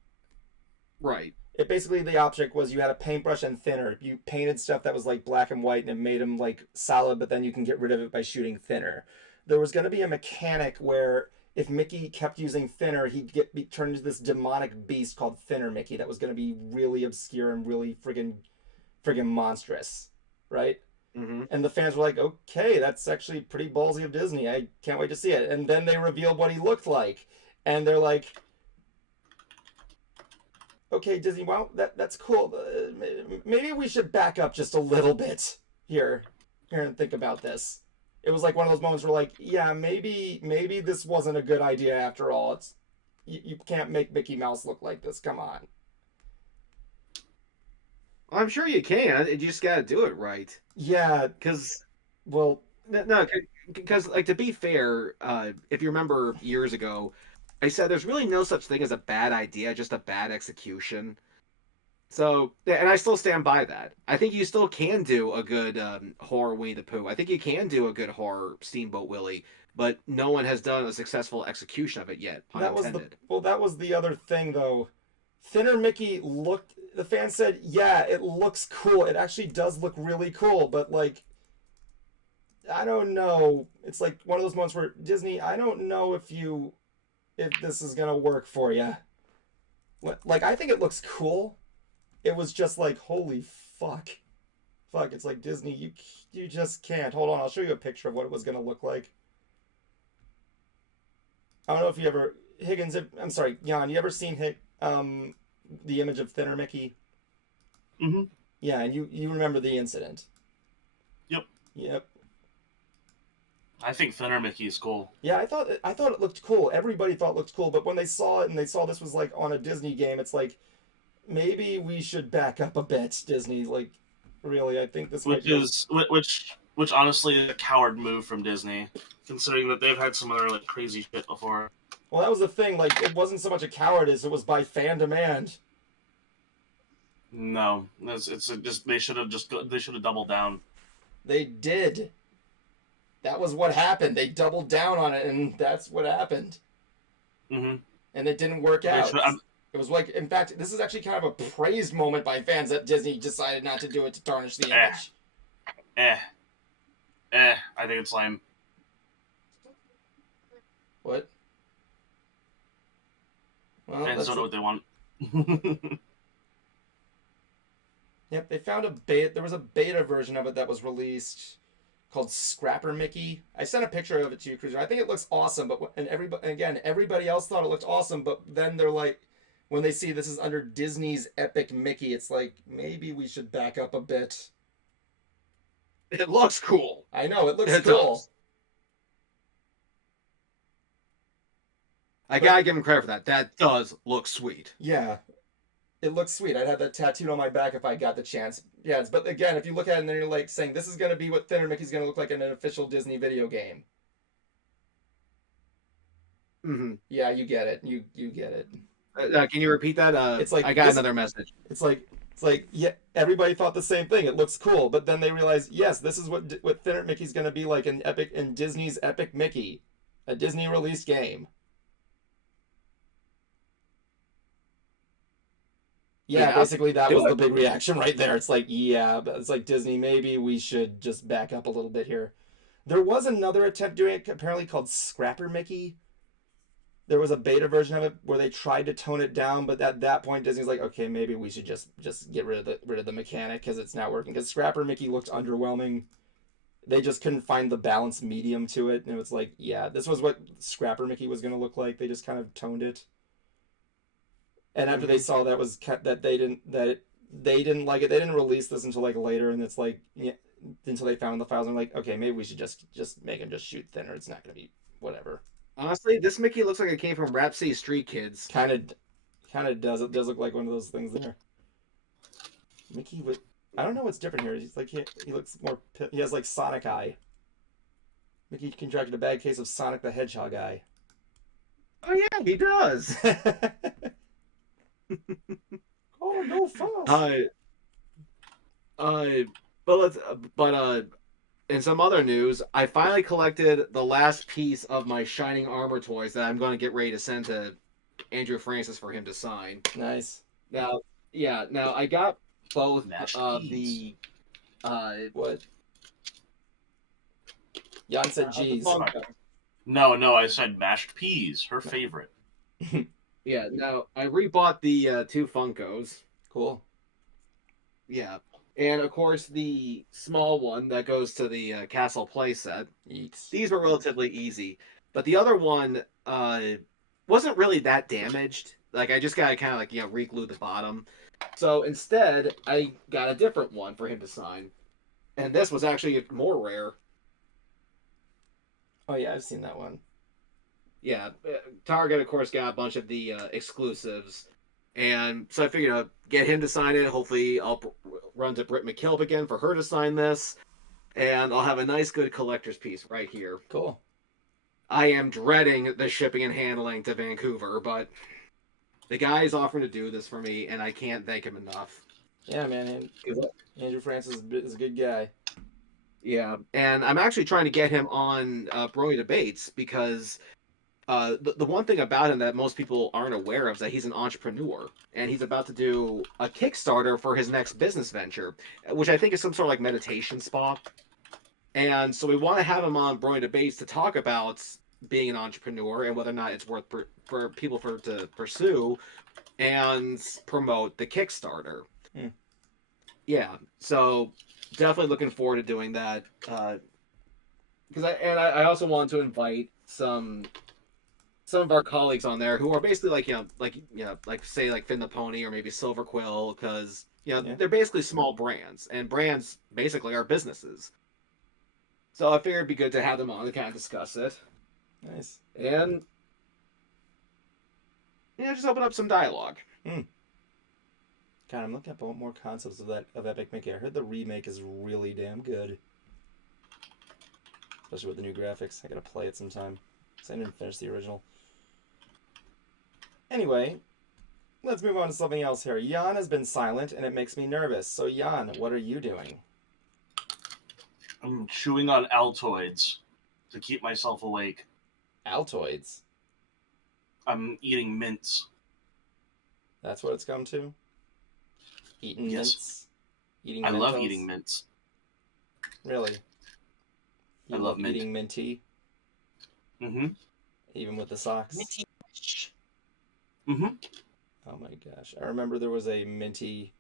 Right. It basically, the object was you had a paintbrush and thinner. You painted stuff that was like black and white, and it made them like solid, but then you can get rid of it by shooting thinner. There was going to be a mechanic where if Mickey kept using thinner, he'd be turned into this demonic beast called Thinner Mickey that was going to be really obscure and really friggin' monstrous, right? Mm-hmm. And the fans were like, okay, that's actually pretty ballsy of Disney. I can't wait to see it. And then they revealed what he looked like. And they're like, okay, Disney, well, that's cool. Maybe we should back up just a little bit here and think about this. It was like one of those moments where like, yeah, maybe this wasn't a good idea after all. It's you can't make Mickey Mouse look like this. Come on. I'm sure you can. You just got to do it right. Yeah, because well, no, because like to be fair, if you remember years ago, I said there's really no such thing as a bad idea, just a bad execution. So, and I still stand by that. I think you still can do a good horror Winnie the Pooh. I think you can do a good horror Steamboat Willie, but no one has done a successful execution of it yet. That was the other thing though. Thinner Mickey looked. The fans said, "Yeah, it looks cool. It actually does look really cool." But like, I don't know. It's like one of those moments where Disney. I don't know if this is gonna work for you. Like, I think it looks cool. It was just like, holy fuck. It's like Disney. You just can't. Hold on, I'll show you a picture of what it was gonna look like. I don't know if you ever Higgins. I'm sorry, Jan. You ever seen the image of Thinner Mickey? Mm-hmm. Yeah, and you remember the incident. Yep. I think Thinner Mickey is cool. Yeah, I thought it looked cool. Everybody thought it looked cool, but when they saw it and they saw this was like on a Disney game, it's like maybe we should back up a bit, Disney. Like, really, I think this which honestly is a coward move from Disney, considering that they've had some other like crazy shit before. Well, that was the thing. Like, it wasn't so much a cowardice; it was by fan demand. No, they should have doubled down. They did. That was what happened. They doubled down on it, and that's what happened. Mm-hmm. And it didn't work out. It was like, in fact, this is actually kind of a praised moment by fans that Disney decided not to do it to tarnish the image. I think it's lame. What? Well, fans don't know what they want. Yep, they found a beta. There was a beta version of it that was released called Scrapper Mickey. I sent a picture of it to you, Cruiser. I think it looks awesome, but everybody else thought it looked awesome, but then they're like, when they see this is under Disney's Epic Mickey, it's like, maybe we should back up a bit. It looks cool. I know, it looks cool. Does. I gotta give him credit for that. That does look sweet. Yeah. It looks sweet. I'd have that tattooed on my back if I got the chance. Yes, but again, if you look at it and then you're like saying, this is going to be what Thinner Mickey's going to look like in an official Disney video game. Mm-hmm. Yeah, you get it. You get it. Can you repeat that? It's like I got another message. It's like yeah, everybody thought the same thing. It looks cool, but then they realized, yes, this is what Thinner Mickey's going to be like in Disney's Epic Mickey, a Disney released game. Yeah, Yeah, basically that do was the it. big reaction right there. It's like, yeah, but it's like Disney, maybe we should just back up a little bit here. There was another attempt doing it apparently called Scrapper Mickey. There was a beta version of it where they tried to tone it down, but at that point Disney's like, okay, maybe we should just get rid of the mechanic because it's not working. Because Scrapper Mickey looked underwhelming. They just couldn't find the balanced medium to it, and it was like, yeah, this was what Scrapper Mickey was going to look like. They just kind of toned it. And after they saw that they didn't like it, they didn't release this until like later, and it's like, yeah, until they found the files, and like, okay, maybe we should just make him just shoot thinner. It's not going to be whatever. Honestly, this Mickey looks like it came from Rap City Street Kids. Kind of does. It does look like one of those things there. Mickey with, I don't know what's different here. He's like he looks more. He has like Sonic eye. Mickey contracted a bad case of Sonic the Hedgehog eye. Oh yeah, he does. Oh no, fast. But in some other news, I finally collected the last piece of my Shining Armor toys that I'm going to get ready to send to Andrew Francis for him to sign. Nice. Now, yeah, I got both of peas. the What? Jan said G's. No, I said mashed peas. Her favorite. Yeah, now I rebought the 2 Funkos. Cool. Yeah. And of course, the small one that goes to the Castle playset. Eeks. These were relatively easy, but the other one wasn't really that damaged. Like I just gotta kind of re-glue the bottom. So instead, I got a different one for him to sign, and this was actually more rare. Oh yeah, I've seen that one. Yeah, Target of course got a bunch of the exclusives. And so I figured I'd get him to sign it. Hopefully, I'll run to Britt McKillop again for her to sign this. And I'll have a nice, good collector's piece right here. Cool. I am dreading the shipping and handling to Vancouver, but the guy's offering to do this for me, and I can't thank him enough. Yeah, man. Andrew Francis is a good guy. Yeah, and I'm actually trying to get him on Brony Debates because the one thing about him that most people aren't aware of is that he's an entrepreneur, and he's about to do a Kickstarter for his next business venture, which I think is some sort of like meditation spa. And so we want to have him on Brony Debates to talk about being an entrepreneur and whether or not it's worth for people to pursue and promote the Kickstarter. Hmm. Yeah, so definitely looking forward to doing that. Because I also want to invite some of our colleagues on there who are basically like say like Finn the Pony or maybe Silver Quill, because they're basically small brands, and brands basically are businesses. So I figured it'd be good to have them on to kind of discuss it. Nice. And just open up some dialogue. God, I'm looking up more concepts of Epic Mickey. I heard the remake is really damn good, especially with the new graphics. I gotta play it sometime. I didn't finish the original. Anyway, let's move on to something else here. Jan has been silent, and it makes me nervous. So, Jan, what are you doing? I'm chewing on Altoids to keep myself awake. Altoids? I'm eating mints. That's what it's come to? Eating mints? I love eating mints. Really? I love mint. Eating minty? Mm-hmm. Even with the socks? Minty. Mm-hmm. Oh my gosh. I remember there was a minty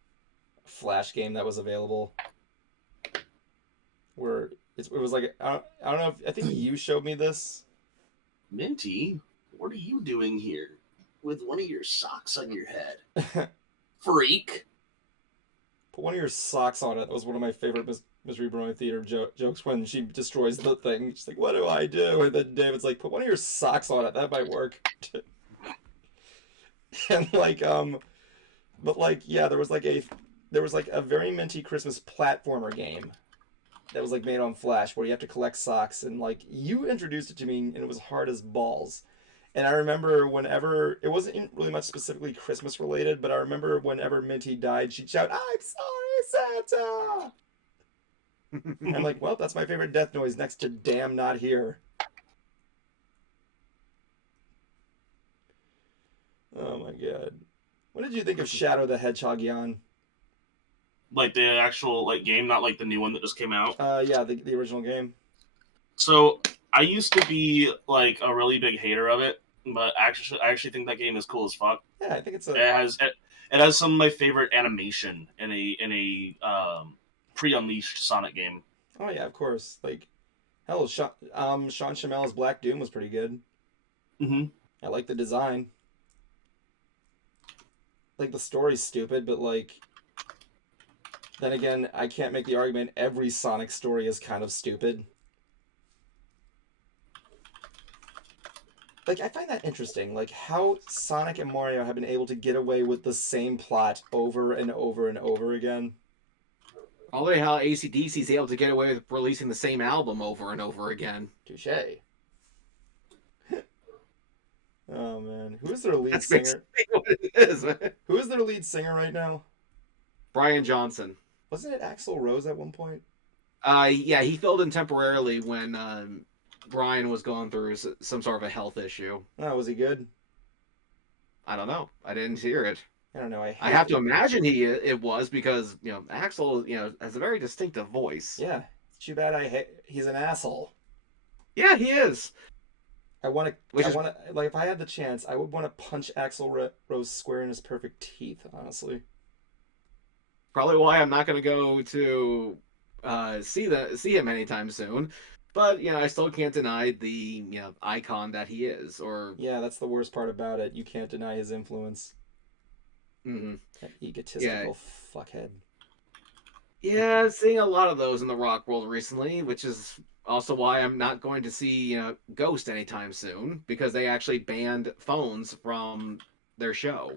Flash game that was available where it was like, I don't know, I think you showed me this. Minty? What are you doing here with one of your socks on your head? Freak. Put one of your socks on it. That was one of my favorite Mystery Brony Theater jokes when she destroys the thing. She's like, what do I do? And then David's like, put one of your socks on it. That might work. And but like, yeah, there was like a very minty Christmas platformer game that was like made on Flash where you have to collect socks, and like you introduced it to me and it was hard as balls. And I remember whenever, it wasn't really much specifically Christmas related, but I remember whenever Minty died, she'd shout, I'm sorry, Santa! I'm like, well, that's my favorite death noise next to damn not here. Oh my god. What did you think of Shadow the Hedgehog, Jan? Like the actual like game, not like the new one that just came out. Yeah, the original game. So I used to be like a really big hater of it, but I actually think that game is cool as fuck. Yeah, I think it's It has some of my favorite animation in a pre-unleashed Sonic game. Oh yeah, of course. Like, hell, Sean Shammel's Black Doom was pretty good. Mm-hmm. I like the design. Like, the story's stupid, but like, then again, I can't make the argument every Sonic story is kind of stupid. Like, I find that interesting, like, how Sonic and Mario have been able to get away with the same plot over and over and over again. Probably how AC/DC is able to get away with releasing the same album over and over again. Touche. Oh, man. Who is their lead That's singer? basically what it is, man. Who is their lead singer right now? Brian Johnson. Wasn't it Axl Rose at one point? Yeah, he filled in temporarily when Brian was going through some sort of a health issue. Oh, was he good? I don't know. I didn't hear it. I don't know. I have to imagine it was because Axl has a very distinctive voice. Yeah, too bad he's an asshole. Yeah, he is. I want to like if I had the chance, I would want to punch Axl Rose square in his perfect teeth. Honestly, probably why I'm not going to go to see him anytime soon. But I still can't deny the icon that he is. Or yeah, that's the worst part about it. You can't deny his influence. Mm-hmm. That egotistical fuckhead. Yeah, seeing a lot of those in the rock world recently, which is also why I'm not going to see Ghost anytime soon, because they actually banned phones from their show.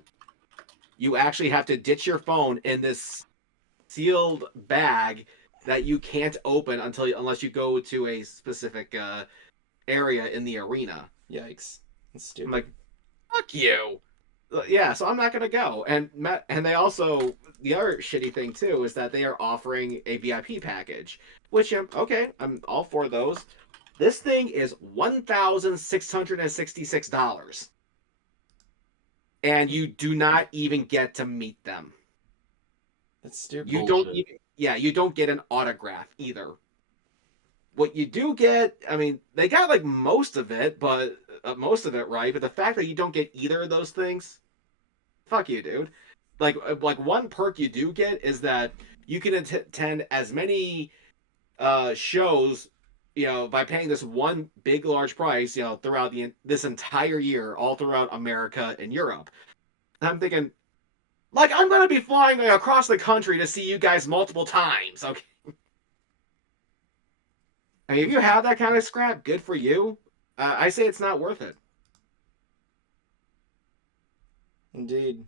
You actually have to ditch your phone in this sealed bag that you can't open unless you go to a specific area in the arena. Yikes! That's stupid. I'm like, fuck you. Yeah, so I'm not gonna go. And they also, the other shitty thing too is that they are offering a VIP package, which okay, I'm all for those. This thing is $1,666, and you do not even get to meet them. That's stupid. You don't even, you don't get an autograph either. What you do get, I mean, they got like most of it, right? But the fact that you don't get either of those things, fuck you, dude. Like one perk you do get is that you can attend as many shows, by paying this one big large price, throughout this entire year, all throughout America and Europe. And I'm thinking, like, I'm gonna be flying across the country to see you guys multiple times, okay? I mean, if you have that kind of scrap, good for you. I say it's not worth it. Indeed.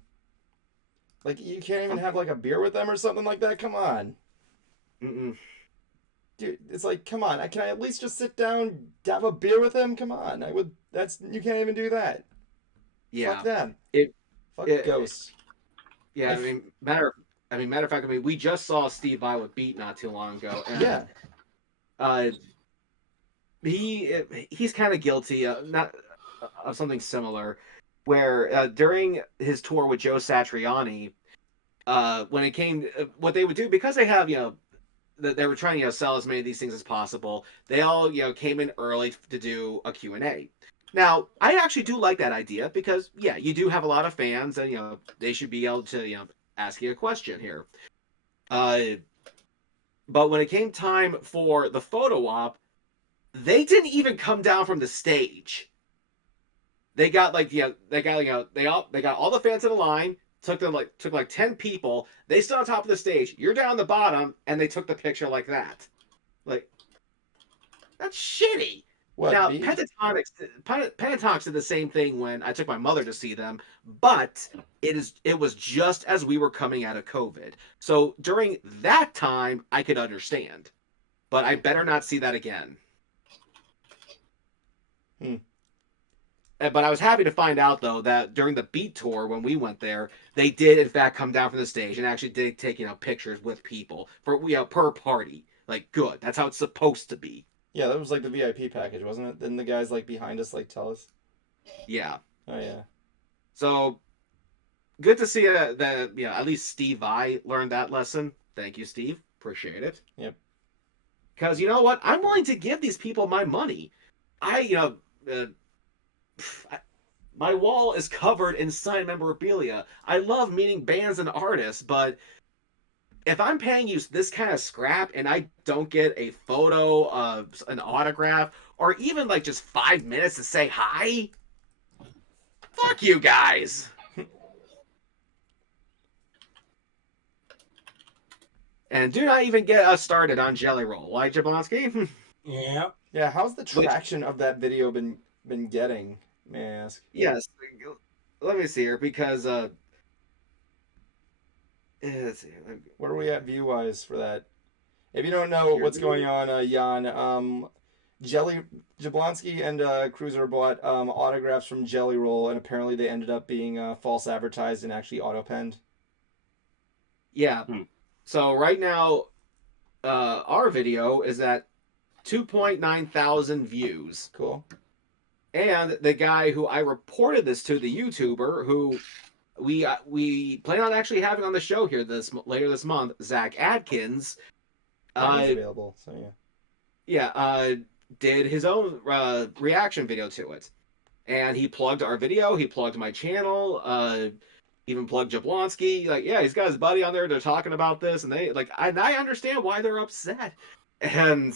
Like, you can't even have, like, a beer with them or something like that? Come on. Mm-mm. Dude, it's like, come on. Can I at least just sit down, have a beer with them? Come on. You can't even do that. Yeah. Fuck them. Fuck Ghosts. Yeah, matter of fact, we just saw Steve Vai with Beat not too long ago. And, yeah. He's kind of guilty of something similar, where during his tour with Joe Satriani, when it came, what they would do, because they have they were trying to sell as many of these things as possible, they all came in early to do a Q&A. Now, I actually do like that idea because you do have a lot of fans, and they should be able to ask you a question here. But when it came time for the photo op, they didn't even come down from the stage. They got they got all the fans in the line. Took 10 people. They stood on top of the stage. You're down the bottom, and they took the picture like that. Like, that's shitty. What, now, Pentatonics did the same thing when I took my mother to see them, but it was just as we were coming out of COVID. So during that time, I could understand, but I better not see that again. But I was happy to find out, though, that during the Beat Tour, when we went there, they did, in fact, come down from the stage and actually did take, pictures with people for per party. Like, good. That's how it's supposed to be. Yeah, that was like the VIP package, wasn't it? Didn't the guys behind us tell us? Yeah. Oh yeah. So good to see that at least Steve I learned that lesson. Thank you, Steve. Appreciate it. Yep. Because you know what? I'm willing to give these people my money. My wall is covered in signed memorabilia. I love meeting bands and artists, but if I'm paying you this kind of scrap and I don't get a photo of an autograph or even like just 5 minutes to say hi, fuck you guys. And do not even get us started on Jelly Roll. Why, Jablonski? Yeah. Yeah, how's the traction of that video been getting, may I ask? Yes. Let me see here, because let's see. Where are we at view-wise for that? If you don't know what's going on, Jan, Jablonski and Cruiser bought autographs from Jelly Roll, and apparently they ended up being false advertised and actually auto-penned. Yeah. So right now, our video is at 2.9 thousand views. Cool. And the guy who I reported this to, the YouTuber who we plan on actually having on the show here later this month, Zach Adkins. He's available, so yeah. Yeah, did his own reaction video to it, and he plugged our video. He plugged my channel. Even plugged Jablonski. Like, yeah, he's got his buddy on there. They're talking about this, and they like. I understand why they're upset, and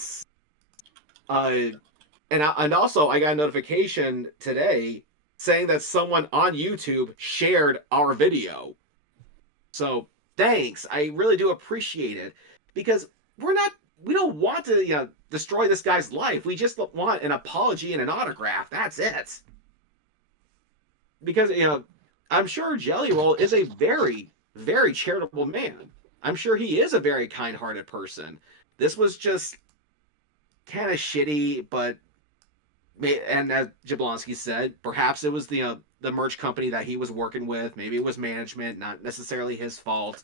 also I got a notification today saying that someone on YouTube shared our video. So thanks, I really do appreciate it, because we don't want to destroy this guy's life. We just want an apology and an autograph. That's it. Because I'm sure Jelly Roll is a very, very charitable man. I'm sure he is a very kind-hearted person. This was just kind of shitty, but and as Jablonski said, perhaps it was the merch company that he was working with. Maybe it was management, not necessarily his fault.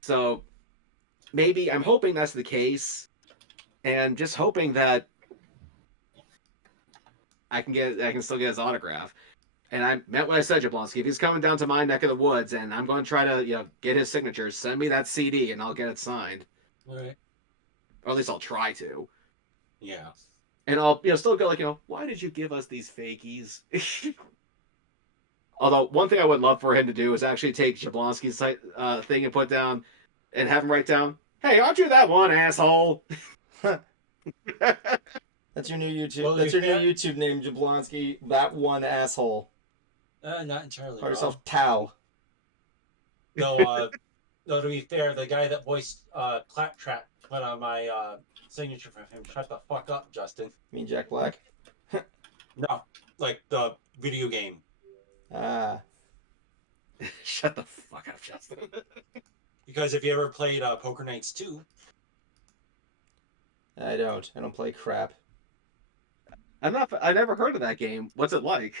So maybe I'm hoping that's the case, and just hoping that I can still get his autograph. And I meant what I said, Jablonski. If he's coming down to my neck of the woods and I'm going to try to get his signature, send me that CD and I'll get it signed. All right. Or at least I'll try to. Yeah. And I'll still go like, why did you give us these fakies? Although one thing I would love for him to do is actually take Jablonski's thing and put down and have him write down, "Hey, aren't you that one asshole?" That's your new YouTube. Well, that's your new YouTube name, Jablonski. That one asshole. Not entirely. Call yourself Tao. No, no. To be fair, the guy that voiced Claptrap went on my signature for him. Shut the fuck up, Justin. You mean Jack Black? No, like the video game. Ah. Shut the fuck up, Justin. Because if you ever played Poker Nights 2. I don't play crap. I never heard of that game. What's it like?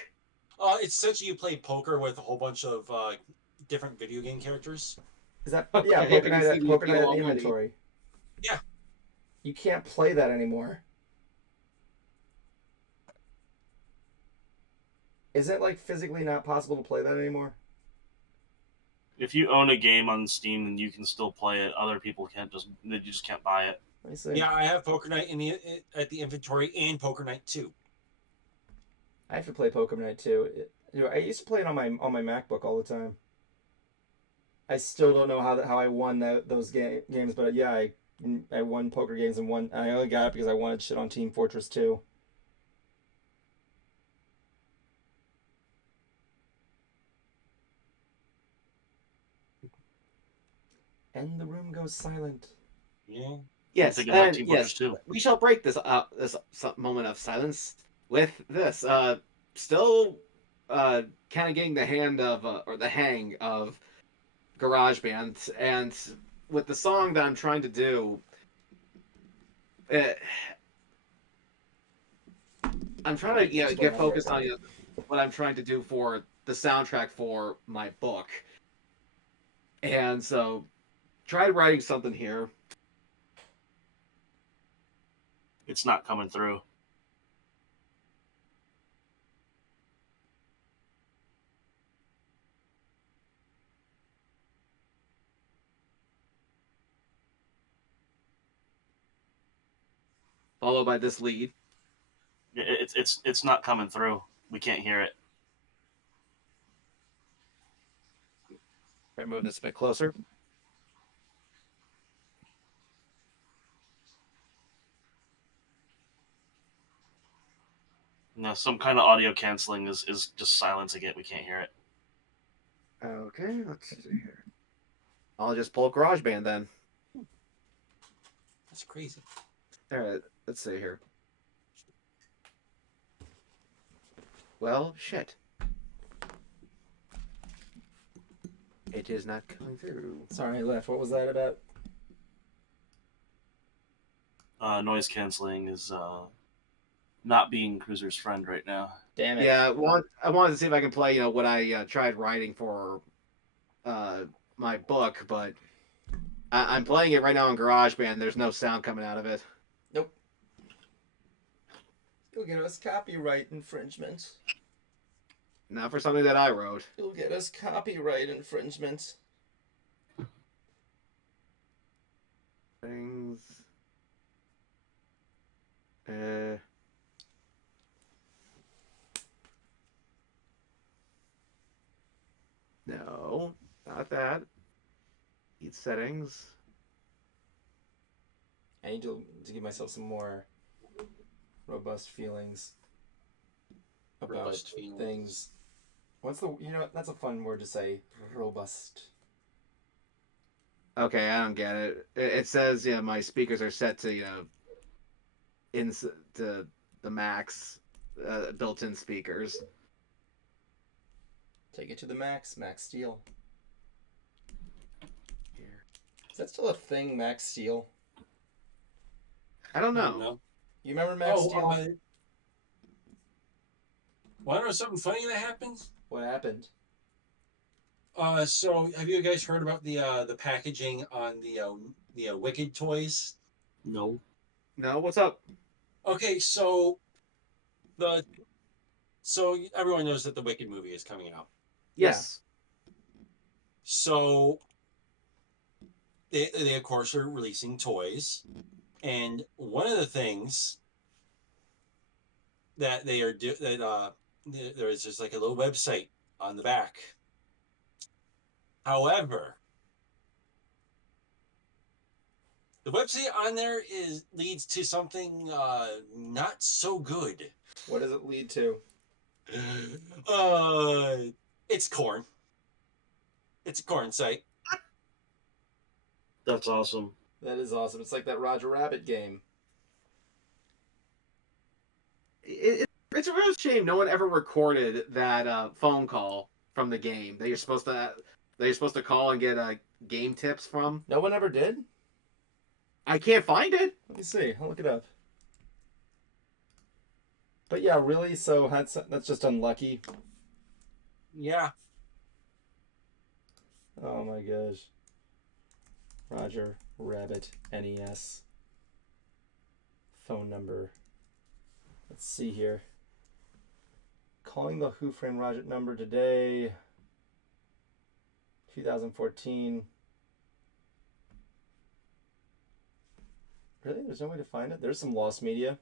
It's essentially you play poker with a whole bunch of different video game characters. Is that yeah? Poker Night at the Inventory. Yeah. You can't play that anymore. Is it like physically not possible to play that anymore? If you own a game on Steam, then you can still play it. Other people can't. You just can't buy it. I see. Yeah, I have Poker Night at the Inventory and Poker Night 2. I have to play Poker Night 2. I used to play it on my MacBook all the time. I still don't know how I won those games, but yeah, I won poker games and I only got it because I wanted shit on Team Fortress 2. And the room goes silent. Yeah. Yes, and yes, too. We shall break this moment of silence with this. Still, kind of getting the hang of GarageBand, and with the song that I'm trying to do, I'm trying to get focused on what I'm trying to do for the soundtrack for my book, and so tried writing something here. It's not coming through. followed by this lead. It's not coming through. We can't hear it. Try to move this a bit closer. No, some kind of audio canceling is just silencing it. We can't hear it. Okay, let's see here. I'll just pull up GarageBand then. That's crazy. All right, let's see here. Well, shit. It is not coming through. Sorry, left. What was that about? Noise canceling is not being Cruiser's friend right now. Damn it. Yeah, I wanted to see if I can play, what I tried writing for my book, but I'm playing it right now on GarageBand. There's no sound coming out of it. Nope. You'll get us copyright infringement. Not for something that I wrote. You'll get us copyright infringement. Things. No, not that. Eat settings. I need to give myself some more robust feelings about Robust feelings. things. What's the, that's a fun word to say. Robust. Okay, I don't get it. It says, my speakers are set to, to the max built-in speakers. Take it to the max Steel. Is that still a thing, Max Steel? I don't know. You remember Max Steel? Want to know something funny that happened? What happened? So have you guys heard about the packaging on the Wicked toys? No. No, what's up? Okay, so everyone knows that the Wicked movie is coming out. Yes. So they of course are releasing toys, and one of the things that they are there is just like a little website on the back. However, the website on there leads to something not so good. What does it lead to? It's corn. It's a corn site. That's awesome. That is awesome. It's like that Roger Rabbit game. It's a real shame no one ever recorded that phone call from the game that you're supposed to call and get game tips from. No one ever did? I can't find it. Let me see. I'll look it up. But yeah, really? So that's just unlucky. Yeah. Oh my gosh. Roger Rabbit NES. Phone number. Let's see here. Calling the Who Framed Roger number today. 2014. Really? There's no way to find it? There's some lost media.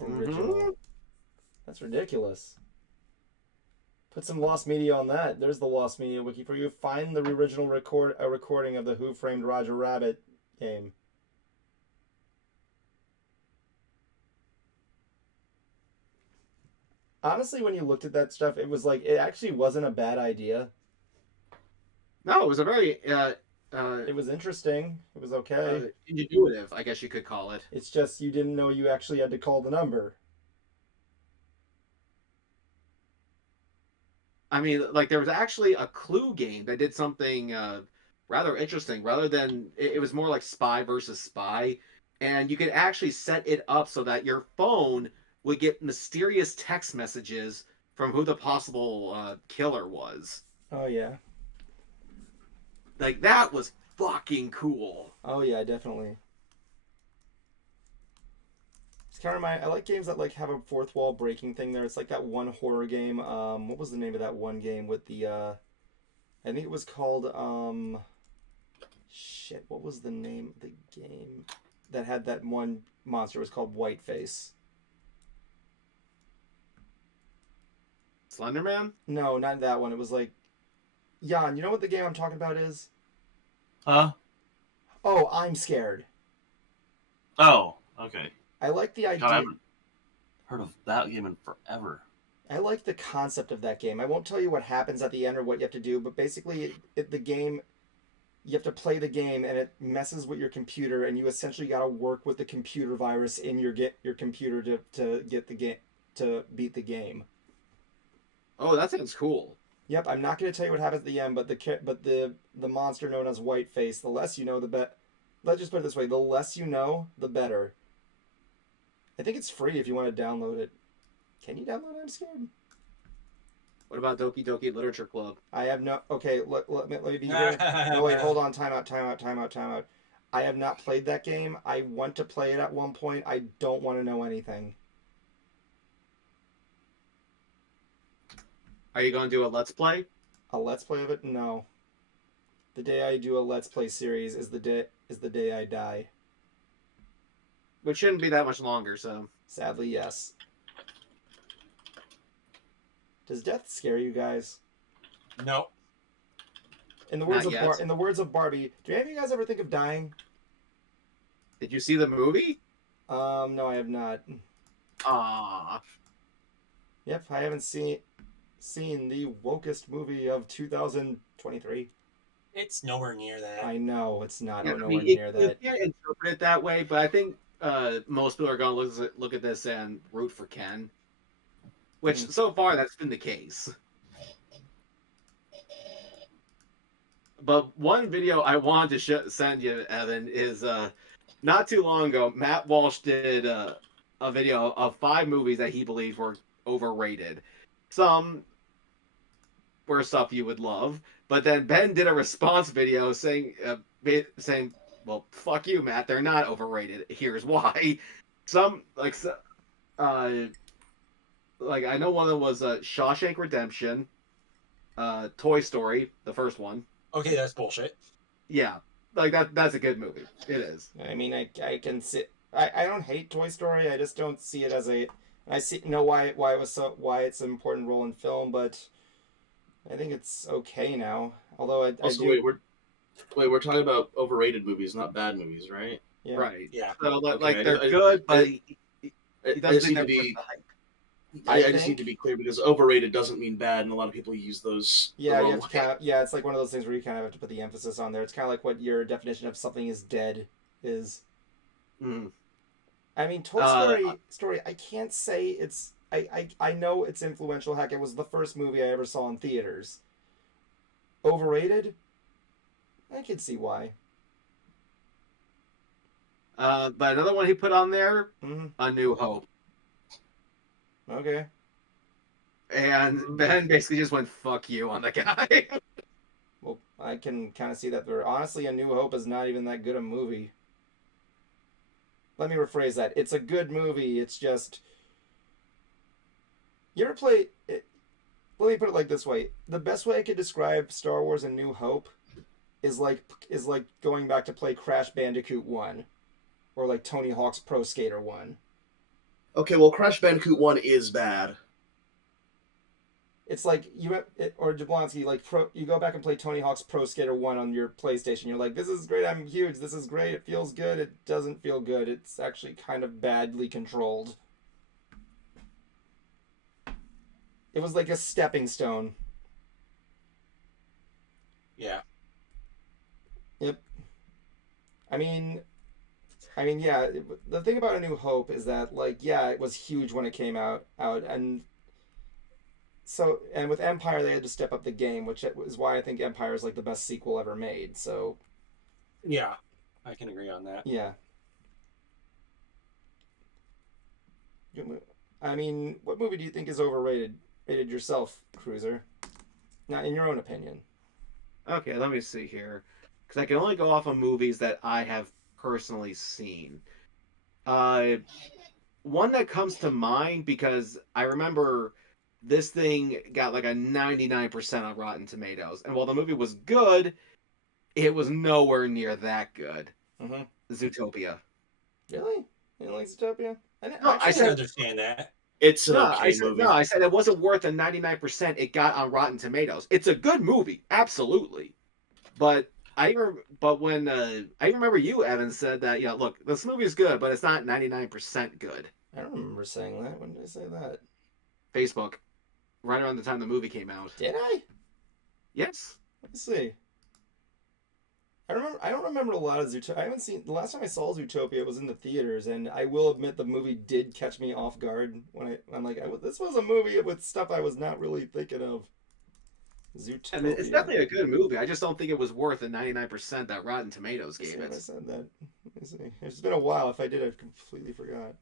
Original. Mm-hmm. That's ridiculous. Put some lost media on that. There's the lost media wiki for you. Find the original recording of the Who Framed Roger Rabbit game. Honestly, when you looked at that stuff, it was like, it actually wasn't a bad idea. No, it was a very it was interesting. It was okay. Intuitive, I guess you could call it. It's just you didn't know you actually had to call the number. I mean, like, there was actually a Clue game that did something rather interesting. Rather than, it was more like spy versus spy. And you could actually set it up so that your phone would get mysterious text messages from who the possible killer was. Oh, yeah. Like, that was fucking cool. Oh, yeah, definitely. I like games that like have a fourth wall breaking thing there. It's like that one horror game. What was the name of that one game with the I think it was called shit, what was the name of the game? that had that one monster. It was called Whiteface. Slenderman? No, not that one. It was like Jan. You know what the game I'm talking about is? Huh? Oh, I'm scared. Oh, okay. I like the God, I idea. haven't heard of that game in forever. I like the concept of that game. I won't tell you what happens at the end or what you have to do, but basically, the game, you have to play the game, and it messes with your computer, and you essentially got to work with the computer virus in your computer to get the game to beat the game. Oh, that sounds cool. Yep, I'm not going to tell you what happens at the end, but the monster known as Whiteface, the less you know, the better. Let's just put it this way: the less you know, the better. I think it's free if you want to download it. Can you download it? I'm scared. What about Doki Doki Literature Club? I have no. Okay, let me be very. No, wait, hold on. Time out. I have not played that game. I want to play it at one point. I don't want to know anything. Are you going to do a Let's Play? A let's play of it? No. The day I do a let's play series is the day I die. Which shouldn't be that much longer, so. Sadly, yes. Does death scare you guys? No. In the words Not of yet. in the words of Barbie, do any of you guys ever think of dying? Did you see the movie? No, I have not. Ah. Yep, I haven't seen the wokest movie of 2023. It's nowhere near that. I know it's not Yeah, I nowhere mean, near that. you can't interpret it that way, but I think most people are going to look at this and root for Ken. Which, so far, that's been the case. But one video I wanted to send you, Evan, is not too long ago, Matt Walsh did a video of 5 movies that he believed were overrated. Some were stuff you would love, but then Ben did a response video saying, well, fuck you, Matt, they're not overrated. Here's why. Some, like I know one of them was Shawshank Redemption, Toy Story, the first one. Okay, that's bullshit. Yeah, like that's a good movie. It is. I mean, I can see. I don't hate Toy Story. I just don't see it as a. I know why it's an important role in film, but I think it's okay now. Although I do. We're talking about overrated movies, not bad movies, right? Yeah. Right. Yeah. So Okay, they're good, but he I doesn't just think need to they're be. worth the hype. I just need to be clear because overrated doesn't mean bad, and a lot of people use those. Yeah, the you wrong have to way. yeah, it's like one of those things where you kind of have to put the emphasis on there. It's kind of like what your definition of something is dead is. Mm. I mean, Toy Story. I can't say it's. I know it's influential. Heck, it was the first movie I ever saw in theaters. Overrated? I could see why. But another one he put on there, Mm-hmm. A New Hope. Okay. And Ben basically just went, fuck you on the guy. Well, I can kind of see that. There, honestly, A New Hope is not even that good a movie. Let me rephrase that. It's a good movie. It's just. You ever play? Let me put it like this way: the best way I could describe Star Wars: A New Hope is like going back to play Crash Bandicoot 1, or like Tony Hawk's Pro Skater 1. Okay, well, Crash Bandicoot 1 is bad. It's like or Jablonski, like you go back and play Tony Hawk's Pro Skater 1 on your PlayStation. You're like, this is great. I'm huge. This is great. It feels good. It doesn't feel good. It's actually kind of badly controlled. It was like a stepping stone. Yeah. Yep. I mean, yeah. The thing about A New Hope is that, like, yeah, it was huge when it came out, and so, and with Empire, they had to step up the game, which is why I think Empire is like the best sequel ever made. So, Yeah, I can agree on that. yeah. I mean, what movie do you think is overrated? Rated yourself, Cruiser. Not in your own opinion. Okay, let me see here. Because I can only go off of movies that I have personally seen. One that comes to mind, because I remember this thing got like a 99% on Rotten Tomatoes. And while the movie was good, it was nowhere near that good. Mm-hmm. Zootopia. Really? You didn't like Zootopia? No, I can understand that. It's an no, okay movie. I said it wasn't worth the 99% it got on Rotten Tomatoes. It's a good movie, absolutely. But but when I remember you, Evan, said that look, this movie is good, but it's not 99% good. I don't remember saying that. When did I say that? Facebook, right around the time the movie came out. Did I? Yes. Let me see. I don't remember a lot of Zootopia. I haven't seen. The last time I saw Zootopia was in the theaters, and I will admit the movie did catch me off guard when I'm like, this was a movie with stuff I was not really thinking of. Zootopia. I mean, it's definitely a good movie. I just don't think it was worth the 99% that Rotten Tomatoes gave it. I said that. Let me see. It's been a while. If I did, I completely forgot.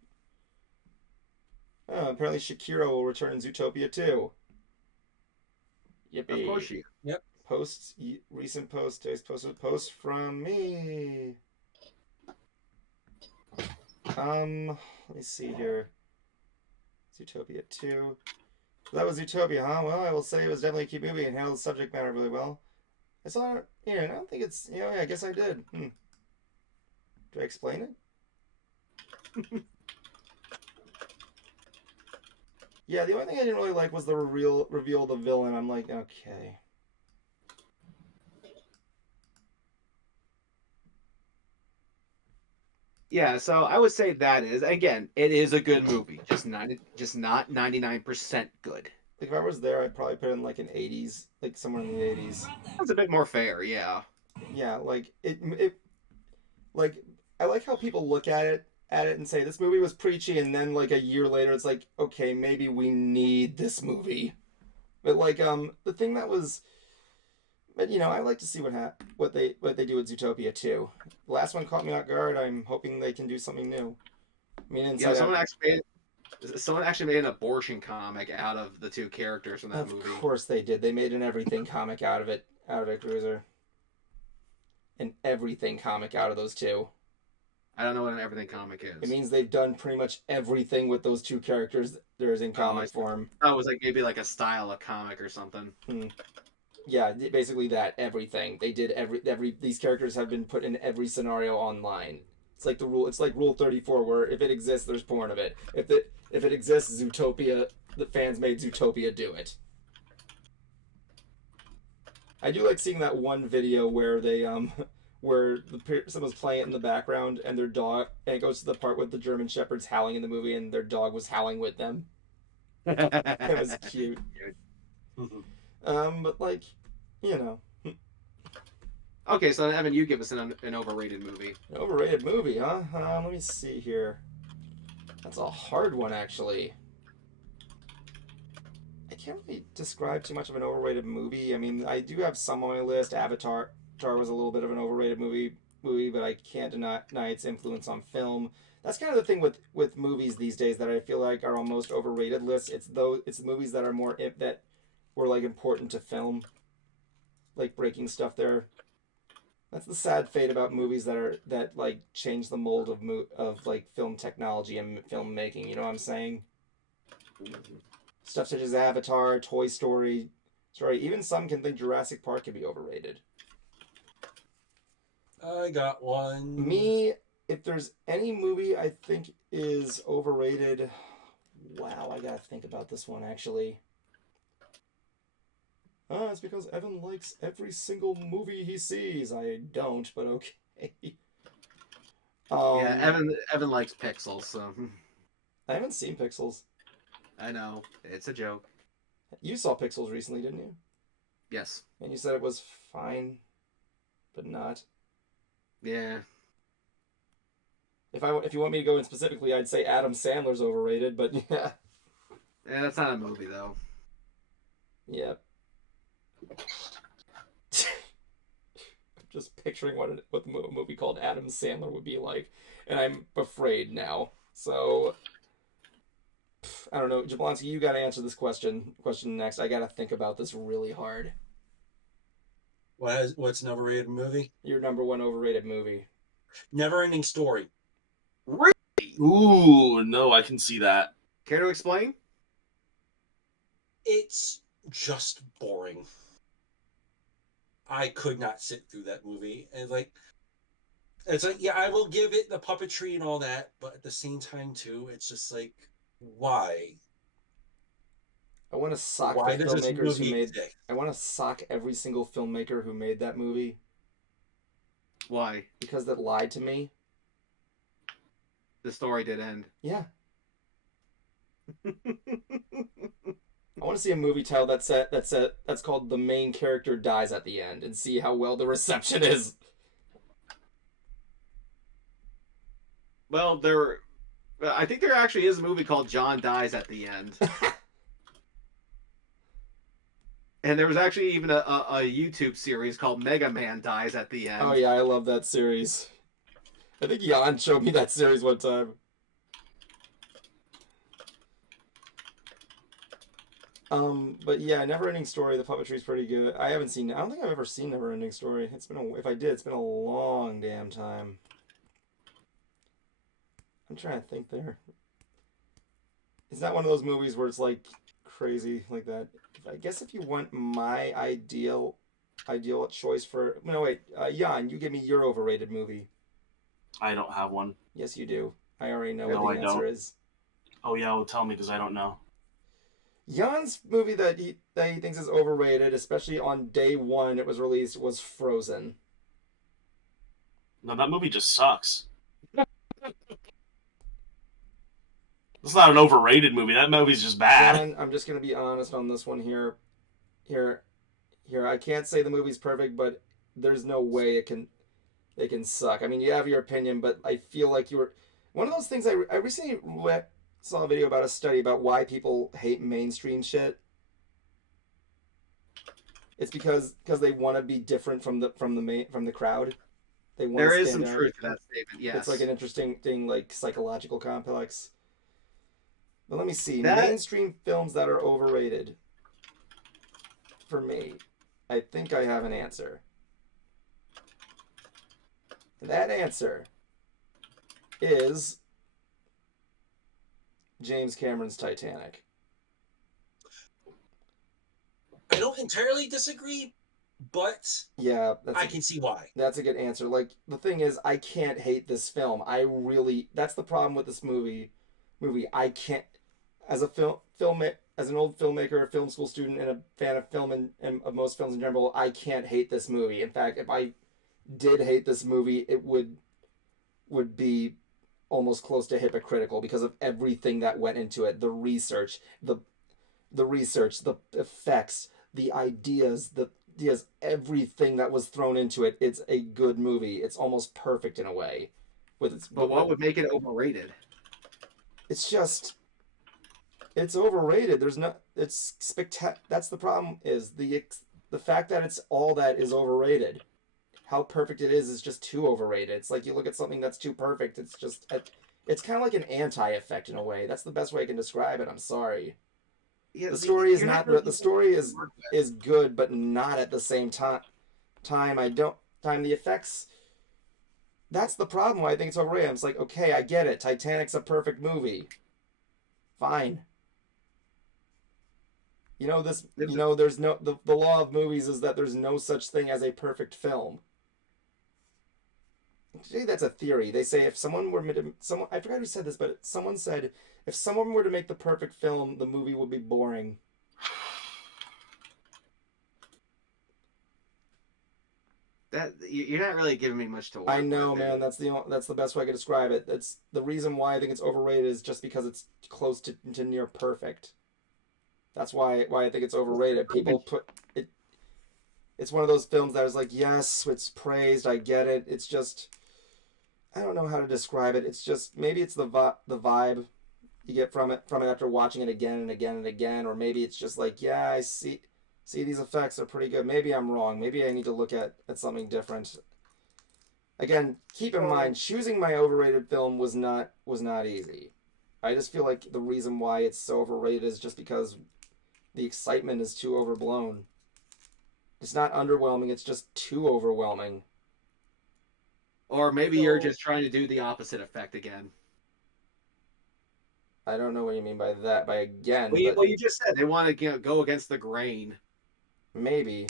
Oh, apparently Shakira will return in Zootopia too. Yippee. Of course she. Yep. Recent post. Today's post from me. Let me see here. Zootopia 2. That was Zootopia, huh? Well, I will say it was definitely a cute movie and handled the subject matter really well. I saw it here, and I don't think it's, yeah, I guess I did. Do I explain it? Yeah, the only thing I didn't really like was the reveal of the villain. I'm like, okay. Yeah, so I would say that is, again, it is a good movie, just not 99% good. Like if I was there, I'd probably put it in like an 80s, like somewhere in the 80s. That's a bit more fair, yeah. Yeah, like like I like how people look at it and say this movie was preachy, and then like a year later, it's like, okay, maybe we need this movie. But like the thing that was, but I like to see what they do with Zootopia too. The last one caught me off guard. I'm hoping they can do something new. I mean, Inside Out. Someone actually made an abortion comic out of the two characters in that movie. Of course they did. They made an everything comic out of it, Cruiser. An everything comic out of those two. I don't know what an everything comic is. It means they've done pretty much everything with those two characters there is in comic form. Oh, it was like maybe like a style of comic or something. Yeah, basically that everything they did. These characters have been put in every scenario online. It's like the rule. It's like Rule 34, where if it exists, there's porn of it. If it exists, Zootopia. The fans made Zootopia do it. I do like seeing that one video where they where someone's playing it in the background and their dog, and it goes to the part with the German Shepherds howling in the movie and their dog was howling with them. It was cute. But like, Okay, so Evan, you give us an overrated movie. An overrated movie, huh? Let me see here. That's a hard one, actually. I can't really describe too much of an overrated movie. I mean, I do have some on my list. Avatar was a little bit of an overrated movie, but I can't deny its influence on film. That's kind of the thing with movies these days that I feel like are on most overrated lists. It's movies that are that were like important to film, like breaking stuff there. That's the sad fate about movies that like change the mold of like film technology and filmmaking. You know what I'm saying? Stuff such as Avatar, Toy Story. Even some can think Jurassic Park can be overrated. I got one. Me, if there's any movie I think is overrated, wow, I gotta think about this one actually. It's because Evan likes every single movie he sees. I don't, but okay. Yeah, Evan likes Pixels, so. I haven't seen Pixels. I know, it's a joke. You saw Pixels recently, didn't you? Yes. And you said it was fine, but not. Yeah. If you want me to go in specifically, I'd say Adam Sandler's overrated, but yeah. Yeah, that's not a movie though. Yeah. I'm just picturing what a movie called Adam Sandler would be like, and I'm afraid now. So I don't know, Jablonski, you got to answer this question next. I got to think about this really hard. What's an overrated movie? Your number one overrated movie. Never-ending Story. Really? Ooh, no, I can see that. Care to explain? It's just boring. I could not sit through that movie, and like, It's like, yeah, I will give it the puppetry and all that, but at the same time, too, it's just like, why? I want to sock the Why does this filmmakers who movie made. exist? I want to sock every single filmmaker who made that movie Why? because that lied to me. The story did end. Yeah. I want to see a movie title that's called "The Main Character Dies at the End" and see how well the reception is. Well, I think there actually is a movie called John Dies at the End. And there was actually even a YouTube series called Mega Man Dies at the End. Oh yeah, I love that series. I think Jan showed me that series one time. But yeah, Neverending Story, the puppetry's pretty good. I don't think I've ever seen Neverending Story. If I did, it's been a long damn time. I'm trying to think there. It's not one of those movies where it's like crazy like that. I guess if you want my ideal choice for no wait, Jan, you give me your overrated movie. I don't have one. Yes, you do. I already know No, what the I answer don't. is. Oh yeah, well tell me because I don't know. Jan's movie that he thinks is overrated, especially on day one it was released, was Frozen. No, that movie just sucks. It's not an overrated movie. That movie's just bad. Jan, I'm just gonna be honest on this one here. Here. I can't say the movie's perfect, but there's no way it can suck. I mean, you have your opinion, but I feel like you were one of those things. I recently saw a video about a study about why people hate mainstream shit. It's because they want to be different from the crowd. They want There to is stand some out. truth to that statement. Yes, It's like an interesting thing, like psychological complex. But let me see. That- Mainstream films that are overrated. For me, I think I have an answer. And that answer is James Cameron's Titanic. I don't entirely disagree, but Yeah, I can see why. That's a good answer. Like, the thing is, I can't hate this film. That's the problem with this movie. I can't, as an old filmmaker, a film school student, and a fan of film and of most films in general, I can't hate this movie. In fact, if I did hate this movie, it would be almost close to hypocritical because of everything that went into it. The research, the effects, the ideas, everything that was thrown into it. It's a good movie. It's almost perfect in a way. But what would make it overrated? It's just, it's overrated. It's spectacular. That's the problem. Is the fact that it's all that is overrated. How perfect it is just too overrated. It's like you look at something that's too perfect. It's kind of like an anti-effect in a way. That's the best way I can describe it. I'm sorry. Yeah, The story is not the story is good, but not at the same time. The effects. That's the problem. Why I think it's overrated. It's like, okay, I get it. Titanic's a perfect movie. Fine. There's no the law of movies is that there's no such thing as a perfect film. Actually, that's a theory. They say if someone were I forgot who said this, but someone said if someone were to make the perfect film, the movie would be boring. That you're not really giving me much to work I know, with, man. That's the best way I could describe it. That's the reason why I think it's overrated is just because it's close to near perfect. That's why I think it's overrated. People put it. It's one of those films that is like, yes, it's praised. I get it. It's just, I don't know how to describe it. It's just maybe it's the vibe you get from it after watching it again and again and again, or maybe it's just like, yeah, I see these effects are pretty good. Maybe I'm wrong. Maybe I need to look at something different. Again, keep in mind, choosing my overrated film was not easy. I just feel like the reason why it's so overrated is just because the excitement is too overblown. It's not underwhelming, it's just too overwhelming. Or maybe you're just trying to do the opposite effect again. I don't know what you mean by that. By again, well, you just said they want to go against the grain. Maybe.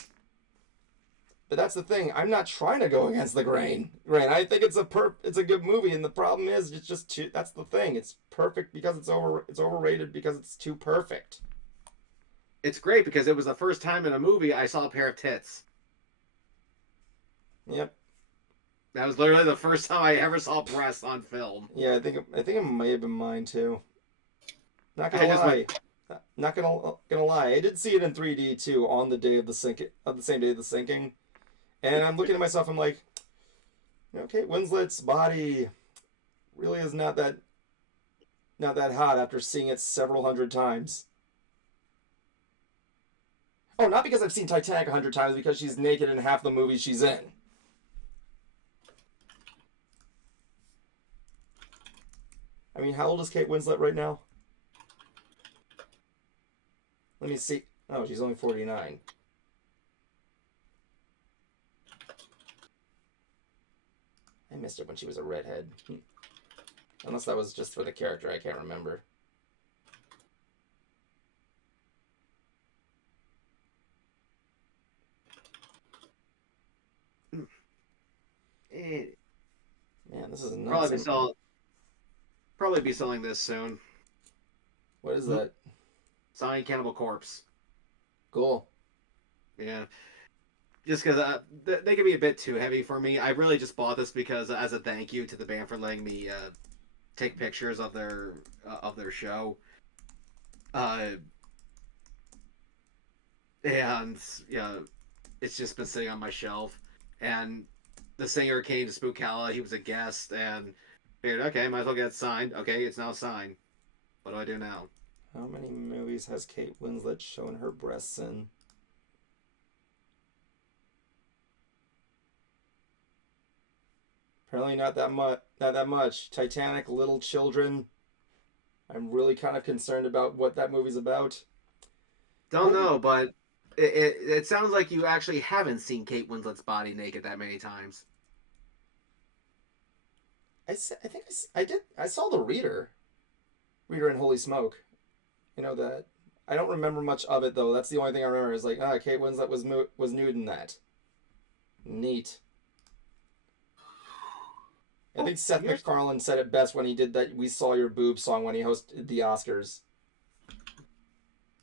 But that's the thing. I'm not trying to go against the grain. Right? I think it's a good movie, and the problem is it's just too. That's the thing. It's perfect because it's overrated because it's too perfect. It's great because it was the first time in a movie I saw a pair of tits. Yep. That was literally the first time I ever saw breasts on film. Yeah, I think it may have been mine too. Not gonna lie. Not gonna lie. I did see it in 3D too on the day of the same day of the sinking, and I'm looking at myself. I'm like, Kate Winslet's body really is not that hot after seeing it several hundred times. Oh, not because I've seen Titanic 100 times, because she's naked in half the movies she's in. I mean, how old is Kate Winslet right now? Let me see. Oh, she's only 49. I missed it when she was a redhead. Unless that was just for the character, I can't remember. Man, this is nuts. Probably be selling this soon. What is that? Signed Cannibal Corpse. Cool. Yeah. Just because they can be a bit too heavy for me. I really just bought this because as a thank you to the band for letting me take pictures of their show. And yeah, it's just been sitting on my shelf. And the singer came to Spookala. He was a guest, and figured, okay, might as well get it signed. Okay, it's now signed. What do I do now? How many movies has Kate Winslet shown her breasts in? Apparently not that much. Not that much. Titanic, Little Children. I'm really kind of concerned about what that movie's about. Don't know, but it sounds like you actually haven't seen Kate Winslet's body naked that many times. I think I did. I saw The Reader. Reader and Holy Smoke. You know that. I don't remember much of it though. That's the only thing I remember. Is like, Kate Winslet was nude in that. Neat. I think Seth MacFarlane said it best when he did that "We Saw Your Boob" song when he hosted the Oscars.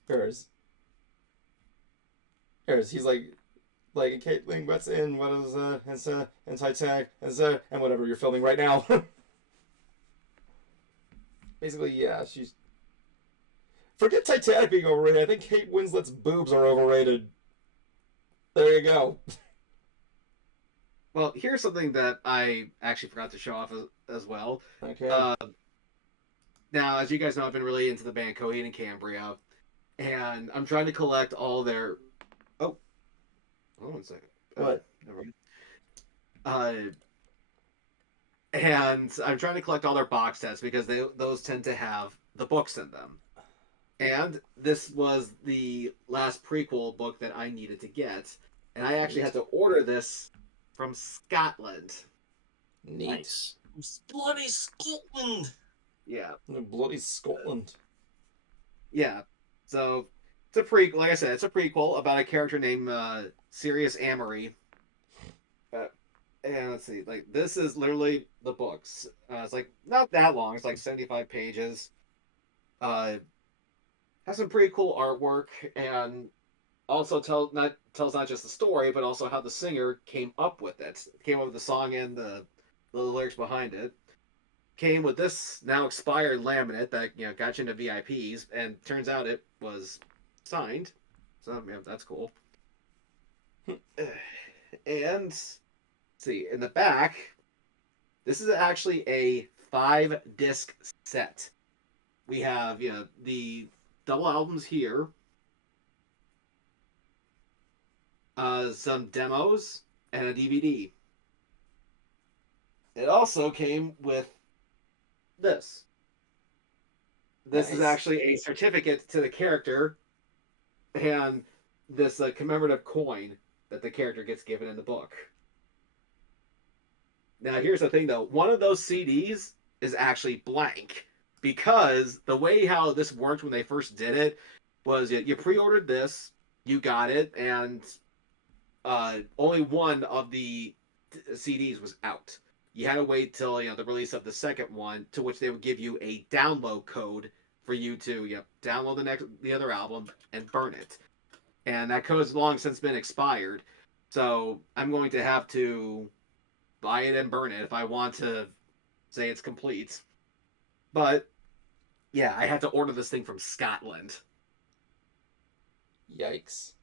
Here's. He's like Kate Winslet's in what is in Titanic and whatever you're filming right now. Basically, yeah, she's. Forget Titanic being overrated. I think Kate Winslet's boobs are overrated. There you go. Well, here's something that I actually forgot to show off as well. Okay. Now, as you guys know, I've been really into the band Coheed and Cambria, and I'm trying to collect all their. Oh, hold on a second. What? Never mind. And I'm trying to collect all their box sets because those tend to have the books in them. And this was the last prequel book that I needed to get, and I actually had to order this from Scotland. Neat. Nice. Bloody Scotland. Yeah. Bloody Scotland. Yeah. So it's a prequel. Like I said, it's a prequel about a character named Sirius Amory. And let's see, like this is literally the books. It's like not that long. It's like 75 pages. Has some pretty cool artwork, and also tells not just the story, but also how the singer came up with it. Came up with the song and the lyrics behind it. Came with this now expired laminate that got you into VIPs, and turns out it was signed. So yeah, that's cool. And let's see, in the back, this is actually a 5-disc set. We have the double albums here, some demos, and a DVD. It also came with this. This is actually a certificate to the character, and this commemorative coin that the character gets given in the book. Now, here's the thing, though. One of those CDs is actually blank, because the way how this worked when they first did it was you pre-ordered this, you got it, and only one of the CDs was out. You had to wait till the release of the second one, to which they would give you a download code for you to download the other album and burn it. And that code's long since been expired, so I'm going to have to buy it and burn it if I want to say it's complete. But yeah, I had to order this thing from Scotland. Yikes.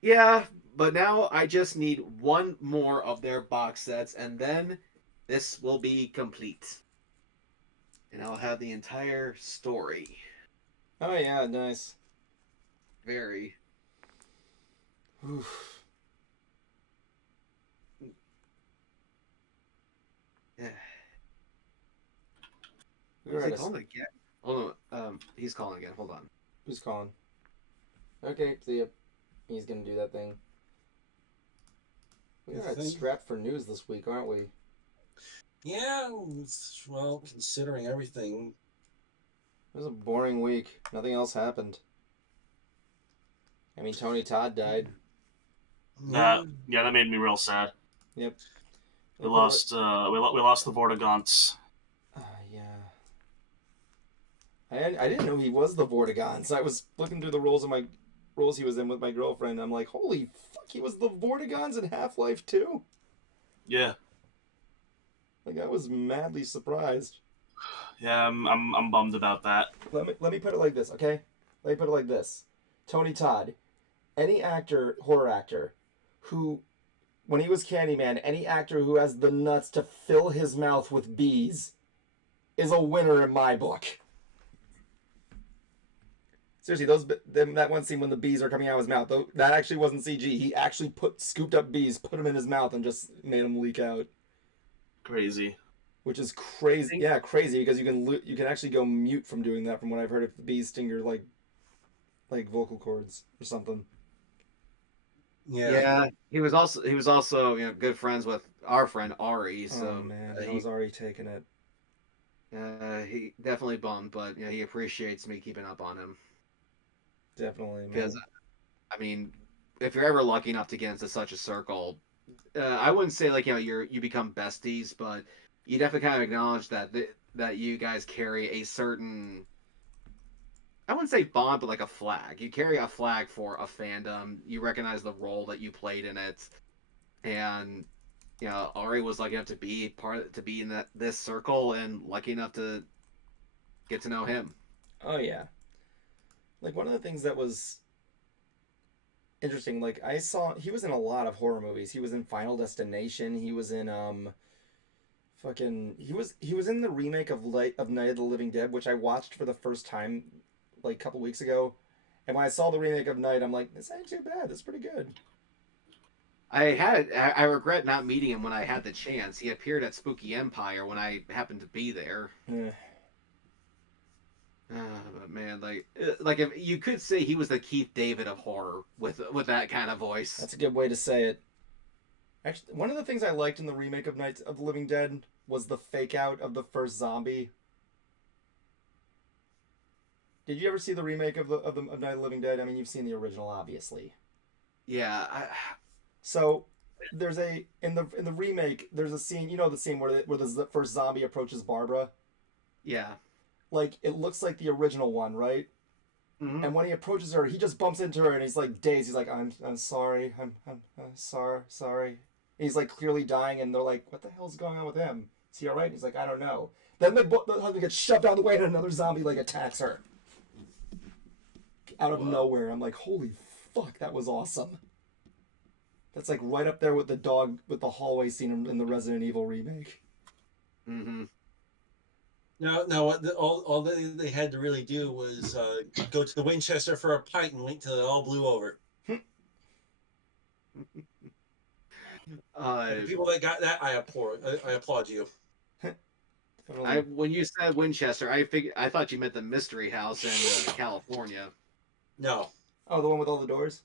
Yeah, but now I just need one more of their box sets, and then this will be complete. And I'll have the entire story. Oh yeah, nice. Very. Oof. Yeah. We were Is he at a... calling again? Hold on. He's calling again. Hold on. Who's calling? Okay, see ya. He's gonna do that thing. We are strapped for news this week, aren't we? Yeah, well, considering everything. It was a boring week. Nothing else happened. I mean, Tony Todd died. Yeah, that made me real sad. Yep. We lost the Vortigons. Yeah. I didn't know he was the Vortigons. I was looking through the roles he was in with my girlfriend. I'm like, holy fuck, he was the Vortigons in Half-Life 2? Yeah. Like, I was madly surprised. Yeah, I'm bummed about that. Let me put it like this, okay? Let me put it like this. Tony Todd, any actor, horror actor, who, when he was Candyman, any actor who has the nuts to fill his mouth with bees is a winner in my book. Seriously, that one scene when the bees are coming out of his mouth, that actually wasn't CG. He actually scooped up bees, put them in his mouth, and just made them leak out. Crazy. Which is crazy. Yeah, crazy, because you can actually go mute from doing that, from what I've heard, if the bees sting your like vocal cords or something. Yeah. He was also good friends with our friend Ari. So oh man, how's Ari taking it? He definitely bummed, but he appreciates me keeping up on him. Definitely, man. Because I mean, if you're ever lucky enough to get into such a circle, I wouldn't say like you become besties, but you definitely kind of acknowledge that you guys carry a certain, I wouldn't say bond, but like a flag. You carry a flag for a fandom. You recognize the role that you played in it, and Ari was lucky enough to be in this circle, and lucky enough to get to know him. Oh yeah. Like, one of the things that was interesting, like, I saw he was in a lot of horror movies. He was in Final Destination. He was in he was in the remake of Night of the Living Dead, which I watched for the first time like a couple weeks ago. And when I saw the remake of Night, I'm like, this ain't too bad. This is pretty good. I regret not meeting him when I had the chance. He appeared at Spooky Empire when I happened to be there. But man, like if you could say he was the Keith David of horror with that kind of voice. That's a good way to say it. Actually, one of the things I liked in the remake of Night of the Living Dead was the fake out of the first zombie. Did you ever see the remake of Night of the Living Dead? I mean, you've seen the original, obviously. Yeah. So there's in the remake, there's a scene. The scene where the first zombie approaches Barbara. Yeah. Like, it looks like the original one, right? Mm-hmm. And when he approaches her, he just bumps into her, and he's like dazed. He's like, I'm sorry, I'm sorry. And he's like clearly dying, and they're like, what the hell's going on with him? Is he all right? And he's like, I don't know. Then the husband gets shoved out of the way, and another zombie like attacks her out of nowhere. I'm like, holy fuck, that was awesome. That's like right up there with the hallway scene in the Resident Evil remake. Mm-hmm. No. All they had to really do was go to the Winchester for a pint and wait till it all blew over. The people that got that, I applaud you. When you said Winchester, I thought you meant the Mystery House in California. No. Oh, the one with all the doors.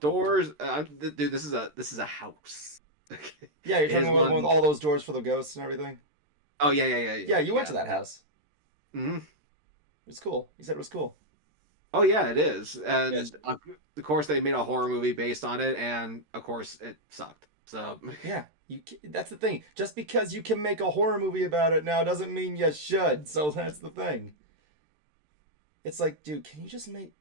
Doors, dude. This is a house. Yeah, you're talking about with all those doors for the ghosts and everything. Oh yeah. Yeah, you went to that house. Mm-hmm. It was cool. You said it was cool. Oh yeah, it is, and Yes. of course they made a horror movie based on it, and of course it sucked. So Yeah, that's the thing. Just because you can make a horror movie about it now doesn't mean you should. So that's the thing. It's like, dude, can you just make?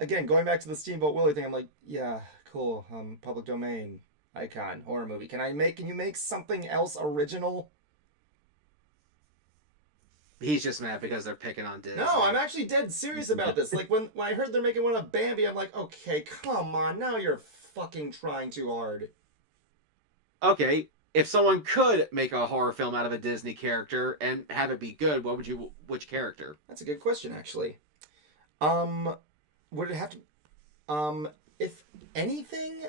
Again, going back to the Steamboat Willie thing, I'm like, yeah, cool. Public domain icon horror movie. Can you make something else original? he's just mad because they're picking on Disney. No, I'm actually dead serious about this. Like when I heard they're making one of Bambi, I'm like, okay, come on, now you're fucking trying too hard. Okay, if someone could make a horror film out of a Disney character and have it be good, which character? That's a good question, actually. Would it have to? If anything,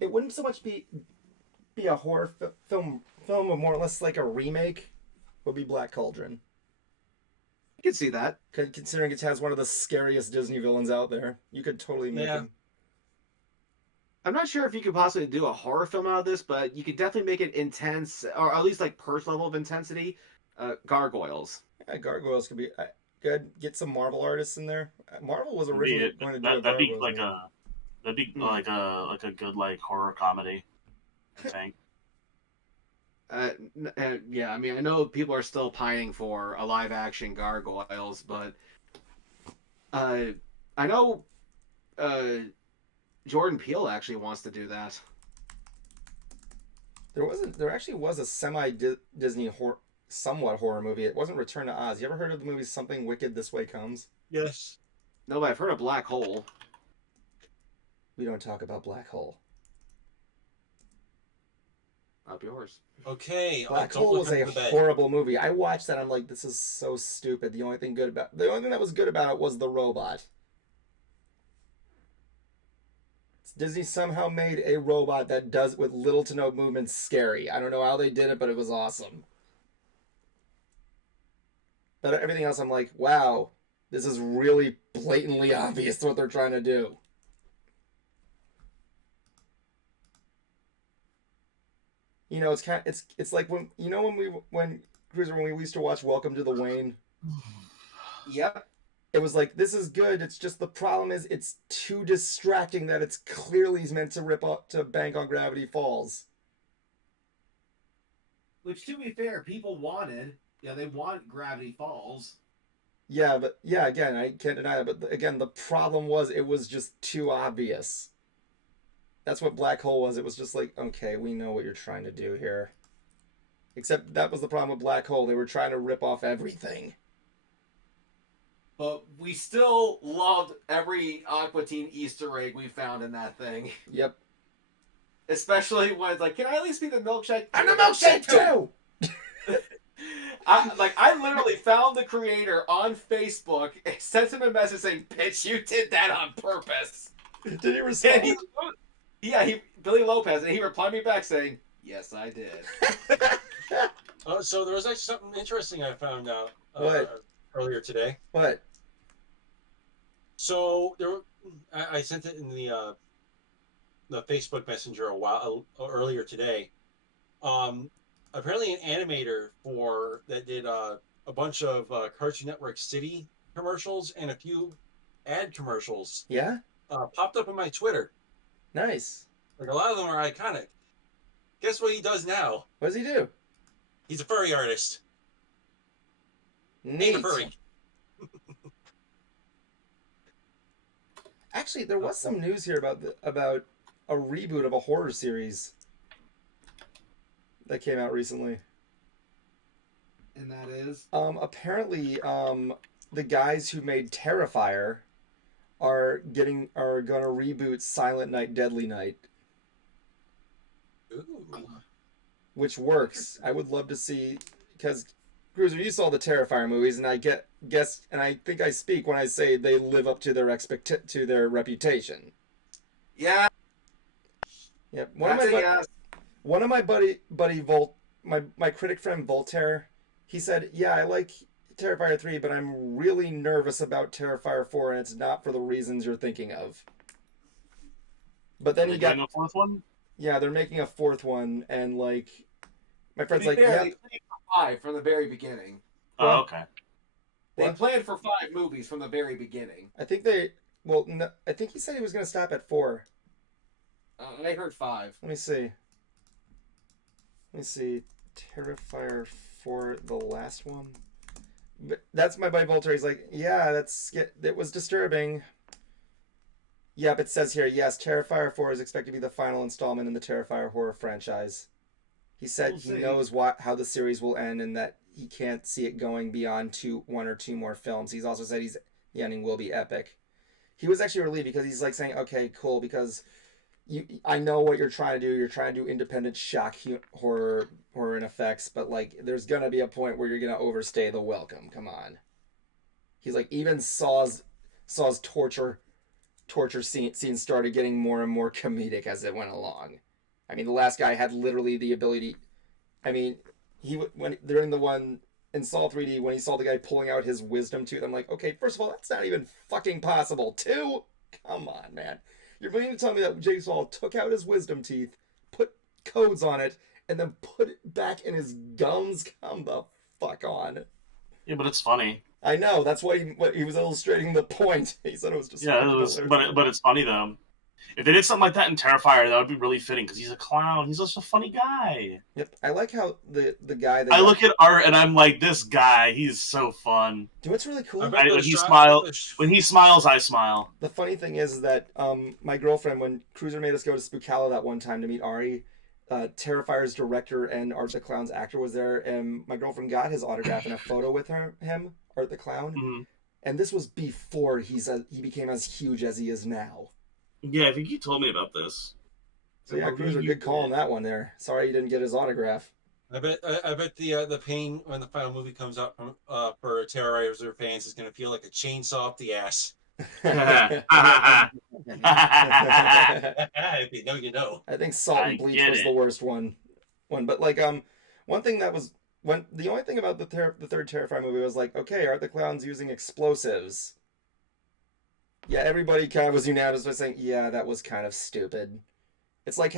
it wouldn't so much be a horror film, but more or less like a remake. Would be Black Cauldron. I can see that. Considering it has one of the scariest Disney villains out there, you could totally make him. I'm not sure if you could possibly do a horror film out of this, but you could definitely make it intense, or at least like Perth level of intensity. Gargoyles. Yeah, Gargoyles could be good. Get some Marvel artists in there. Marvel was originally going to do a that'd be Gargoyles like movie. like a good like horror comedy. I think. Yeah, I mean, I know people are still pining for a live action Gargoyles, but I know Jordan Peele actually wants to do that. There actually was a semi Disney somewhat horror movie. It wasn't Return to Oz. You ever heard of the movie Something Wicked This Way Comes? Yes. No, but I've heard of Black Hole. We don't talk about Black Hole. Up yours. Okay. Black Hole was a horrible movie. I watched that. I'm like, this is so stupid. The only thing that was good about it was the robot. Disney somehow made a robot that does with little to no movement scary. I don't know how they did it, but it was awesome. But everything else, I'm like, wow, this is really blatantly obvious what they're trying to do. You know, it's like when Cruiser, when we used to watch Welcome to the Wayne. Yep. It was like, this is good. It's just the problem is it's too distracting that it's clearly meant to rip up to bank on Gravity Falls. Which, to be fair, people wanted. Yeah, they want Gravity Falls. Yeah, but yeah, again, I can't deny that. But again, the problem was it was just too obvious. That's what Black Hole was. It was just like, okay, we know what you're trying to do here. Except that was the problem with Black Hole. They were trying to rip off everything. But we still loved every Aqua Teen Easter egg we found in that thing. Yep. Especially when it's like, can I at least be the milkshake? I'm the milkshake too! I literally found the creator on Facebook, sent him a message saying, "Bitch, you did that on purpose." Did he respond? Billy Lopez, and he replied me back saying, "Yes, I did." So there was actually something interesting I found out earlier today. What? So I sent it in the Facebook Messenger earlier today. Apparently, an animator that did a bunch of Cartoon Network City commercials and a few ad commercials. Yeah. Popped up on my Twitter. Nice. Like, a lot of them are iconic. Guess what he does now? What does he do? He's a furry artist. Neat. Ain't a furry. Actually, there was some news here about a reboot of a horror series that came out recently. And that is? Apparently, the guys who made Terrifier are going to reboot Silent Night, Deadly Night. Ooh. Which works. I would love to see, because Cruiser, you saw the Terrifier movies, and I think I speak when I say they live up to their reputation. Yeah. Yep. One of my buddy Volt, my critic friend Voltaire, he said, "Yeah, I like Terrifier 3, but I'm really nervous about Terrifier 4, and it's not for the reasons you're thinking of." But then he got a fourth one. Yeah, they're making a fourth one, and like, my friend's like, yeah, "Yeah." they played for 5 from the very beginning. Oh, okay. They planned for 5 movies from the very beginning. I think they. Well, no, I think he said he was going to stop at 4. I heard 5. Let me see. Terrifier 4, the last one. But that's my buddy Volter. He's like, yeah, it was disturbing. Yep, it says here, yes, Terrifier 4 is expected to be the final installment in the Terrifier horror franchise. He said he knows how the series will end and that he can't see it going beyond 1 or 2 more films. He's also said the ending will be epic. He was actually relieved because he's like saying, okay, cool, because I know what you're trying to do. You're trying to do independent shock horror and effects, but like there's gonna be a point where you're gonna overstay the welcome. Come on. He's like, even Saw's torture scenes started getting more and more comedic as it went along. I mean, the last guy had literally the ability. I mean, during the one in Saw 3D when he saw the guy pulling out his wisdom tooth, I'm like, okay, first of all, that's not even fucking possible. 2, come on, man. You're going to tell me that Jigsaw took out his wisdom teeth, put codes on it, and then put it back in his gums? Come the fuck on. Yeah, but it's funny. I know. That's why he was illustrating the point. He said it was just. Yeah, but it's funny though. If they did something like that in Terrifier, that would be really fitting because he's a clown. He's just a funny guy. Yep, I like how the guy. I look at art and I'm like, this guy. He's so fun. Do you know what's really cool? When he smiles, I smile. The funny thing is that my girlfriend, when Cruiser made us go to Spookala that one time to meet Ari, Terrifier's director and Art the Clown's actor was there, and my girlfriend got his autograph and a photo with him, Art the Clown. Mm-hmm. And this was before he became as huge as he is now. Yeah, I think he told me about this. So yeah, Cruiser, good call on that one there. Sorry you didn't get his autograph. I bet the pain when the final movie comes out for Terrorizer fans is going to feel like a chainsaw up the ass. If you know, you know. I think Salt and Bleach was the worst one. But like one thing that was the only thing about the third Terrifier movie was like, okay, Art the Clown's using explosives. Yeah, everybody kind of was unanimous by saying, yeah, that was kind of stupid. It's like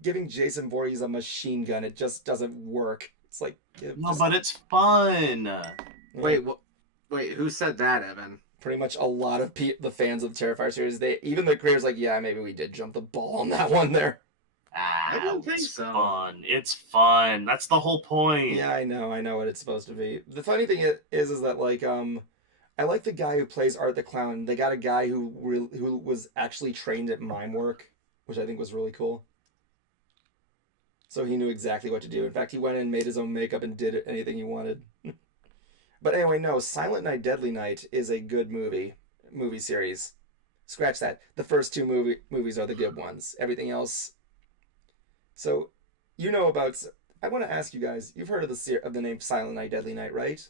giving Jason Voorhees a machine gun. It just doesn't work. It's like but it's fun. Wait, who said that, Evan? Pretty much a lot of the fans of the Terrifier series. Even the creators like, yeah, maybe we did jump the ball on that one there. I don't think so. Fun. It's fun. That's the whole point. Yeah, I know what it's supposed to be. The funny thing is that like I like the guy who plays Art the Clown. They got a guy who was actually trained at mime work, which I think was really cool. So he knew exactly what to do. In fact, he went in and made his own makeup and did anything he wanted. But anyway, no, Silent Night, Deadly Night is a good movie series. Scratch that. The first 2 movies are the good ones. Everything else. So, I want to ask you guys. You've heard of the name Silent Night, Deadly Night, right?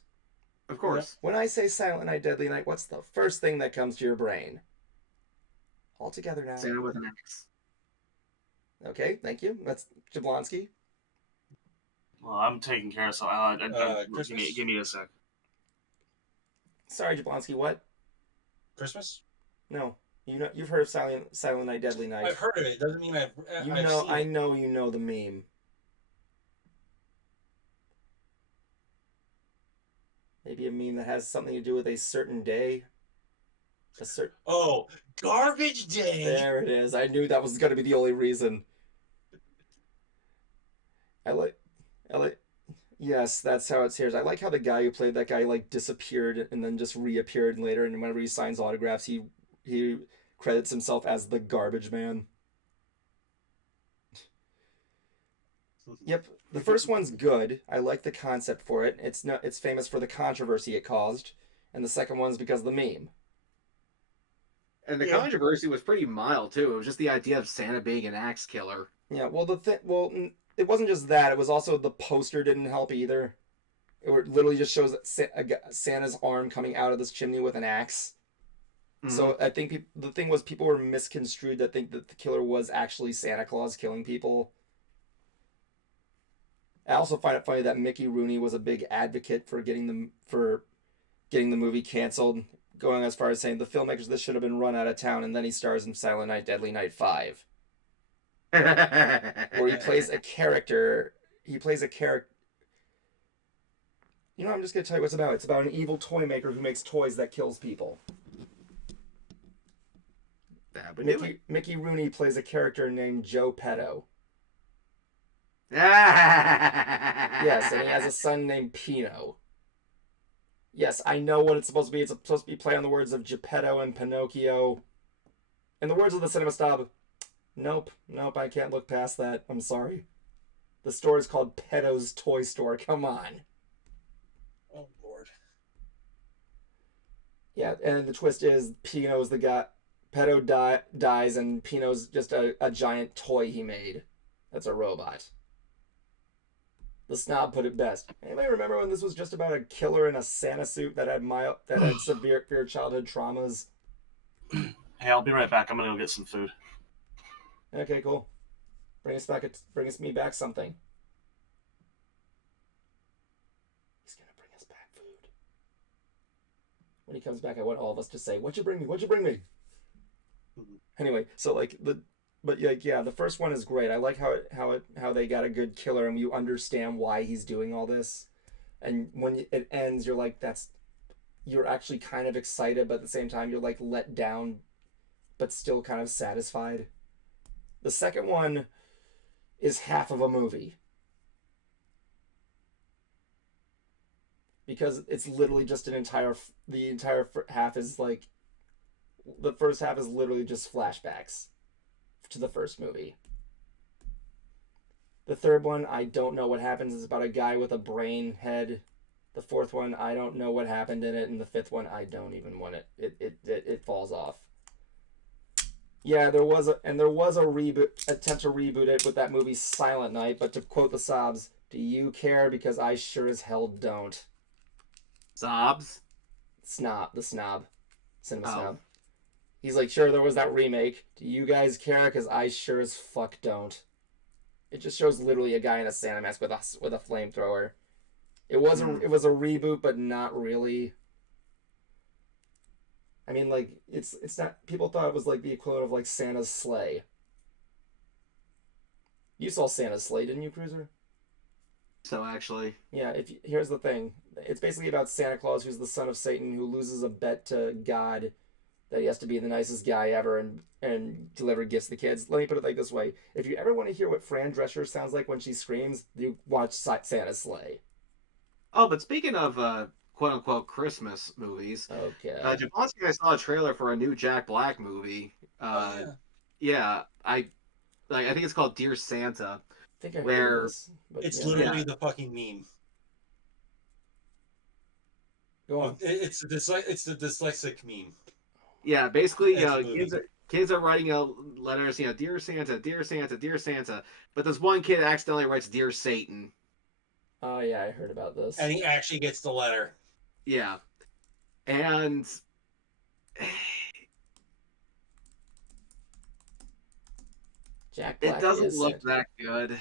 Of course. When I say Silent Night, Deadly Night, what's the first thing that comes to your brain? All together now. Santa with an axe. Okay, thank you. That's Jablonski. Well, I'm taking care of so give me a sec. Sorry, Jablonski, what? Christmas? No. You've heard of Silent Night, Deadly Night. I've heard of it. Doesn't mean I've seen it. I know you know the meme. Maybe a meme that has something to do with a certain day. Oh, Garbage Day! There it is. I knew that was going to be the only reason. Yes, that's how it's here. I like how the guy who played that guy like disappeared and then just reappeared later, and whenever he signs autographs, he credits himself as the Garbage Man. Yep, the first one's good. I like the concept for it. It's famous for the controversy it caused, and the second one's because of the meme. And the controversy was pretty mild too. It was just the idea of Santa being an axe killer. Yeah, it wasn't just that. It was also the poster didn't help either. It literally just shows Santa's arm coming out of this chimney with an axe. Mm-hmm. So I think the thing was people were misconstrued to think that the killer was actually Santa Claus killing people. I also find it funny that Mickey Rooney was a big advocate for getting the movie canceled, going as far as saying the filmmakers this should have been run out of town, and then he stars in Silent Night, Deadly Night 5. Where he plays a character. You know, I'm just gonna tell you what it's about. It's about an evil toy maker who makes toys that kills people. Mickey Rooney plays a character named Joe Petto. Yes, and he has a son named Pino. Yes, I know what it's supposed to be. It's supposed to be play on the words of Geppetto and Pinocchio. In the words of the Cinema Snob, nope, I can't look past that. I'm sorry. The store is called Petto's Toy Store. Come on. Oh, Lord. Yeah, and the twist is Pino's the guy. Petto dies, and Pino's just a giant toy he made. That's a robot. The Snob put it best. Anybody remember when this was just about a killer in a Santa suit that had severe childhood traumas? Hey, I'll be right back. I'm gonna go get some food. Okay, cool. Bring us me back something. He's gonna bring us back food. When he comes back, I want all of us to say, "What'd you bring me? What'd you bring me?" Anyway, so the first one is great. I like how they got a good killer and you understand why he's doing all this. And when it ends, you're like, you're actually kind of excited, but at the same time you're like let down, but still kind of satisfied. The second one is half of a movie. Because it's literally just the entire half is like, the first half is literally just flashbacks to the first movie. The third one, I don't know what happens. It's about a guy with a brain head. The fourth one, I don't know what happened in it. And the fifth one, I don't even want it. It falls off. Yeah, there was a attempt to reboot it with that movie Silent Night, but to quote the Sobs, do you care? Because I sure as hell don't. Sobs? The Snob. Cinema Snob. He's like, sure, there was that remake. Do you guys care? Because I sure as fuck don't. It just shows literally a guy in a Santa mask with a flamethrower. It was a reboot, but not really. I mean, like, it's not. People thought it was like the equivalent of like Santa's sleigh. You saw Santa's sleigh, didn't you, Cruiser? So actually, yeah. Here's the thing, it's basically about Santa Claus, who's the son of Satan, who loses a bet to God that he has to be the nicest guy ever and deliver gifts to the kids. Let me put it like this way: if you ever want to hear what Fran Drescher sounds like when she screams, you watch Santa's sleigh. Oh, but speaking of quote-unquote Christmas movies. Okay. Japonski, I saw a trailer for a new Jack Black movie. Yeah, I think it's called Dear Santa. I think I heard this, it's literally the fucking meme. Go on. It's the dyslexic meme. Yeah, basically, kids are writing letters, Dear Santa, Dear Santa, Dear Santa. But this one kid accidentally writes Dear Satan. Oh, yeah, I heard about this. And he actually gets the letter. Yeah. And Jack Black, it doesn't look that good.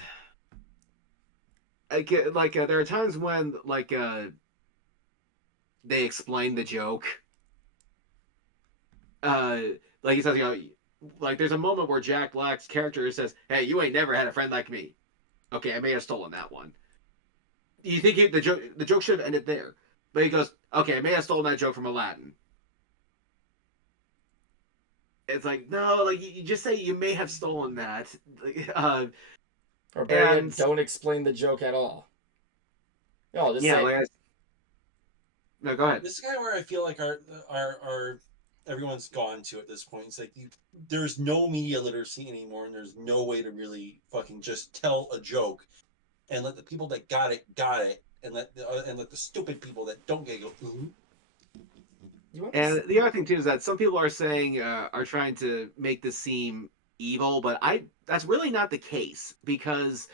There are times when, they explain the joke. Like he says, there's a moment where Jack Black's character says, "Hey, you ain't never had a friend like me." Okay, I may have stolen that one. You think the joke should have ended there, but he goes, "Okay, I may have stolen that joke from Aladdin." It's like, no, you just say you may have stolen that, or better yet, don't explain the joke at all. No, just say. No, go ahead. This is kind of where I feel like our everyone's gone to at this point. It's like there's no media literacy anymore, and there's no way to really fucking just tell a joke and let the people that got it, and let the stupid people that don't get it go, ooh. And the other thing too is that some people are saying are trying to make this seem evil, but that's really not the case, because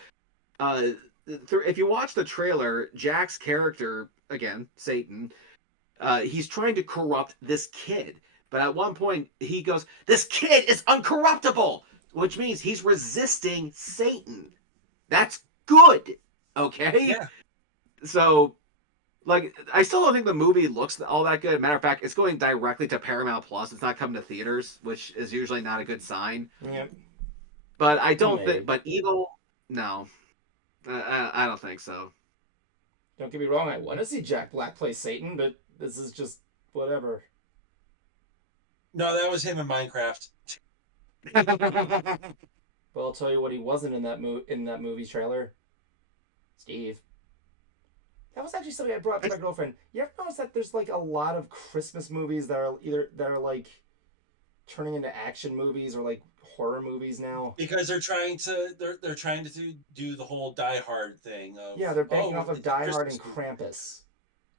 if you watch the trailer, Jack's character, again, Satan, he's trying to corrupt this kid. But at one point, he goes, "This kid is uncorruptible," which means he's resisting Satan. That's good, okay? Yeah. So, I still don't think the movie looks all that good. Matter of fact, it's going directly to Paramount Plus. It's not coming to theaters, which is usually not a good sign. Yep. But I don't think. But evil, no, I don't think so. Don't get me wrong, I want to see Jack Black play Satan, but this is just whatever. No, that was him in Minecraft. But I'll tell you what he wasn't in that movie trailer. Steve. That was actually something I brought up to my girlfriend. You ever notice that there's like a lot of Christmas movies that are like turning into action movies or like horror movies now? Because they're trying to do the whole Die Hard thing of Yeah, they're banking off of it's a Die Hard Christmas and movie. Krampus.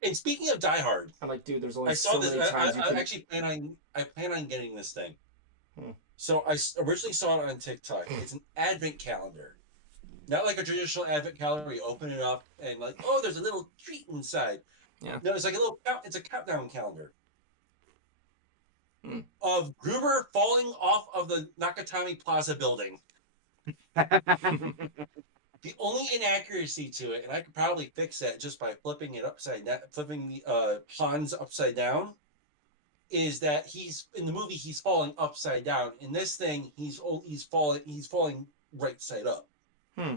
And speaking of Die Hard, I'm like, dude, there's only I saw so this. many times you I can. actually plan on getting this thing. Hmm. So I originally saw it on TikTok. It's an advent calendar, not like a traditional advent calendar where you open it up and like, oh, there's a little treat inside. Yeah. No, it's like it's a countdown calendar Hmm. of Gruber falling off of the Nakatomi Plaza building. The only inaccuracy to it, and I could probably fix that just by flipping it upside down, flipping the Hans upside down, is that he's in the movie he's falling upside down. In this thing, he's falling right side up. Hmm.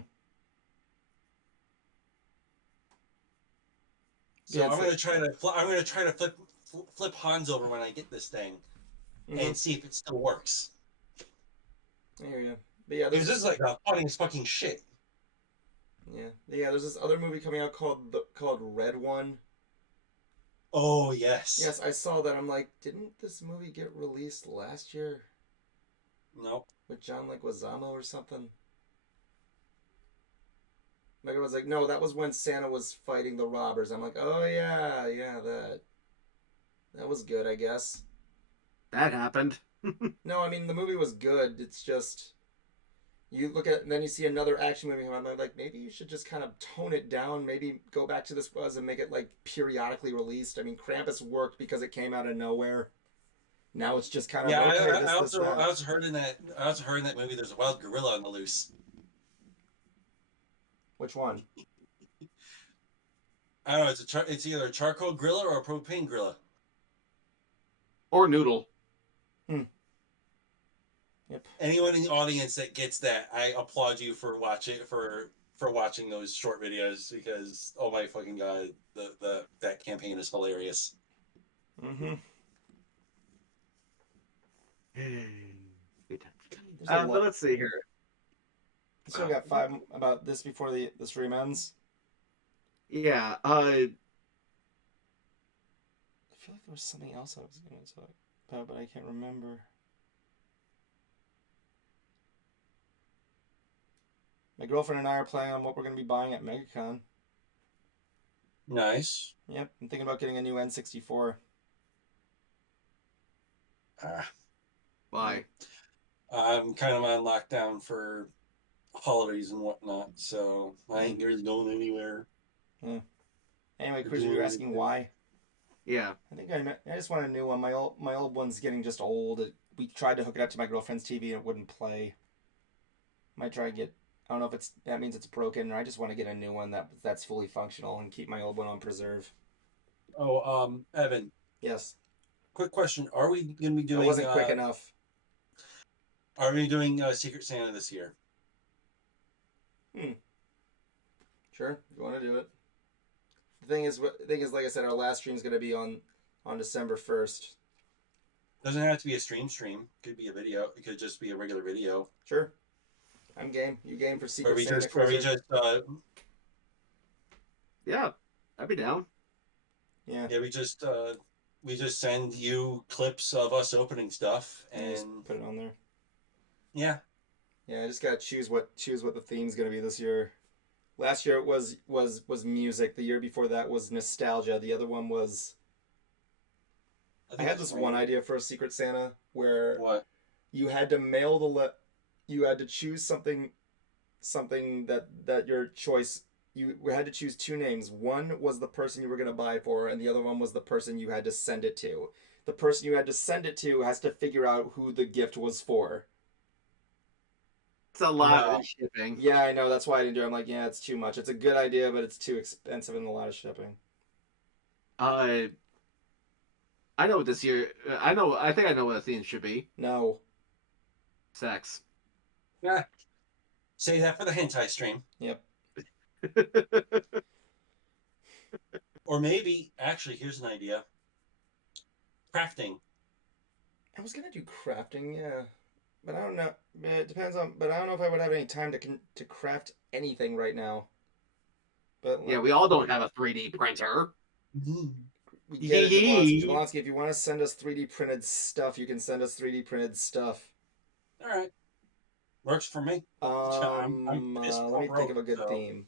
So Yeah, I'm it's gonna try to flip Hans over when I get this thing and see if it still works. I hear you. But yeah, Because this is like the funniest fucking shit. Yeah. There's this other movie coming out called Red One. Oh yes. Yes, I saw that. I'm like, didn't this movie get released last year Nope. with John Leguizamo or something? Megan was like, no, that was when Santa was fighting the robbers. I'm like, oh yeah, that was good, I guess. That happened. No, I mean the movie was good. It's just you look at and then you see another action movie. I'm like, maybe you should just kind of tone it down. Maybe go back to this was and make it like periodically released. I mean, Krampus worked because it came out of nowhere. Now it's just kind of Yeah, okay. I also heard in that movie there's a wild gorilla on the loose. Which one? I don't know. It's either a charcoal griller or a propane griller. Or noodle. Yep. Anyone in the audience that gets that, I applaud you for watching those short videos because oh my fucking god, that campaign is hilarious. Mm-hmm. But let's see here. So we got 5 about this before the stream ends. Yeah. I feel like there was something else I was going to talk about, but I can't remember. My girlfriend and I are planning on what we're going to be buying at MegaCon. Nice. Yep, I'm thinking about getting a new N64. Why? I'm kind of on lockdown for holidays and whatnot, so I ain't really going anywhere. Anyway, Cruiser, you're asking why? Yeah. I think I just want a new one. My old one's getting just old. We tried to hook it up to my girlfriend's TV and it wouldn't play. Might try to get. I don't know if that means it's broken, or I just want to get a new one that's fully functional and keep my old one on preserve. Oh, Evan. Yes. Quick question: are we going to be doing? It wasn't quick enough. Are we doing Secret Santa this year? Sure, if you want to do it. The thing is, like I said, our last stream is going to be on December 1st. Doesn't have to be a stream. Could be a video. It could just be a regular video. Sure. I'm game. You game for Secret Santa? Yeah, I'd be down. Yeah. Yeah, we just send you clips of us opening stuff and just put it on there. Yeah. Yeah, I just gotta choose what the theme's gonna be this year. Last year it was music. The year before that was nostalgia. The other one was. I had this one idea for a Secret Santa where you had to mail you had to choose something that your choice. You had to choose 2 names. One was the person you were gonna buy for, and the other one was the person you had to send it to. The person you had to send it to has to figure out who the gift was for. It's a lot of shipping. Yeah, I know. That's why I didn't do it. I'm like, yeah, it's too much. It's a good idea, but it's too expensive and a lot of shipping. I know what this year. I think I know what the theme should be. No. Sex. Yeah. Say that for the hentai stream. Yep. Or maybe, actually, here's an idea. Crafting. I was gonna do crafting, yeah, but I don't know. It depends on. But I don't know if I would have any time to craft anything right now. But Yeah, we all don't have a 3D printer. we get it, Jablonski. Jablonski, if you want to send us 3D printed stuff, you can send us 3D printed stuff. All right. Works for me. I'm pissed Let me think of a good theme.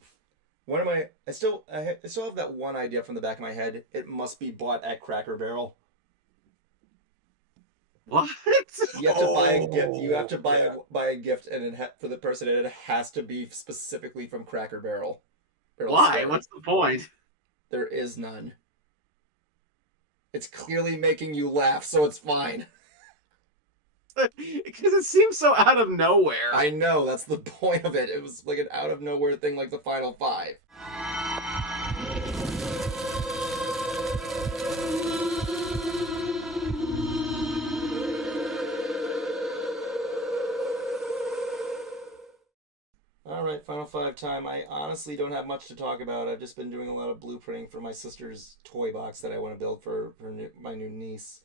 What am I? I still have that one idea from the back of my head. It must be bought at Cracker Barrel. What? You have to buy a gift. You have to buy a gift, and for the person, and it has to be specifically from Cracker Barrel. Why? Store. What's the point? There is none. It's clearly making you laugh, so it's fine. Because it seems so out of nowhere. I know, that's the point of it. It was like an out of nowhere thing like the Final Five. Alright, Final Five time. I honestly don't have much to talk about. I've just been doing a lot of blueprinting for my sister's toy box that I want to build for my new niece.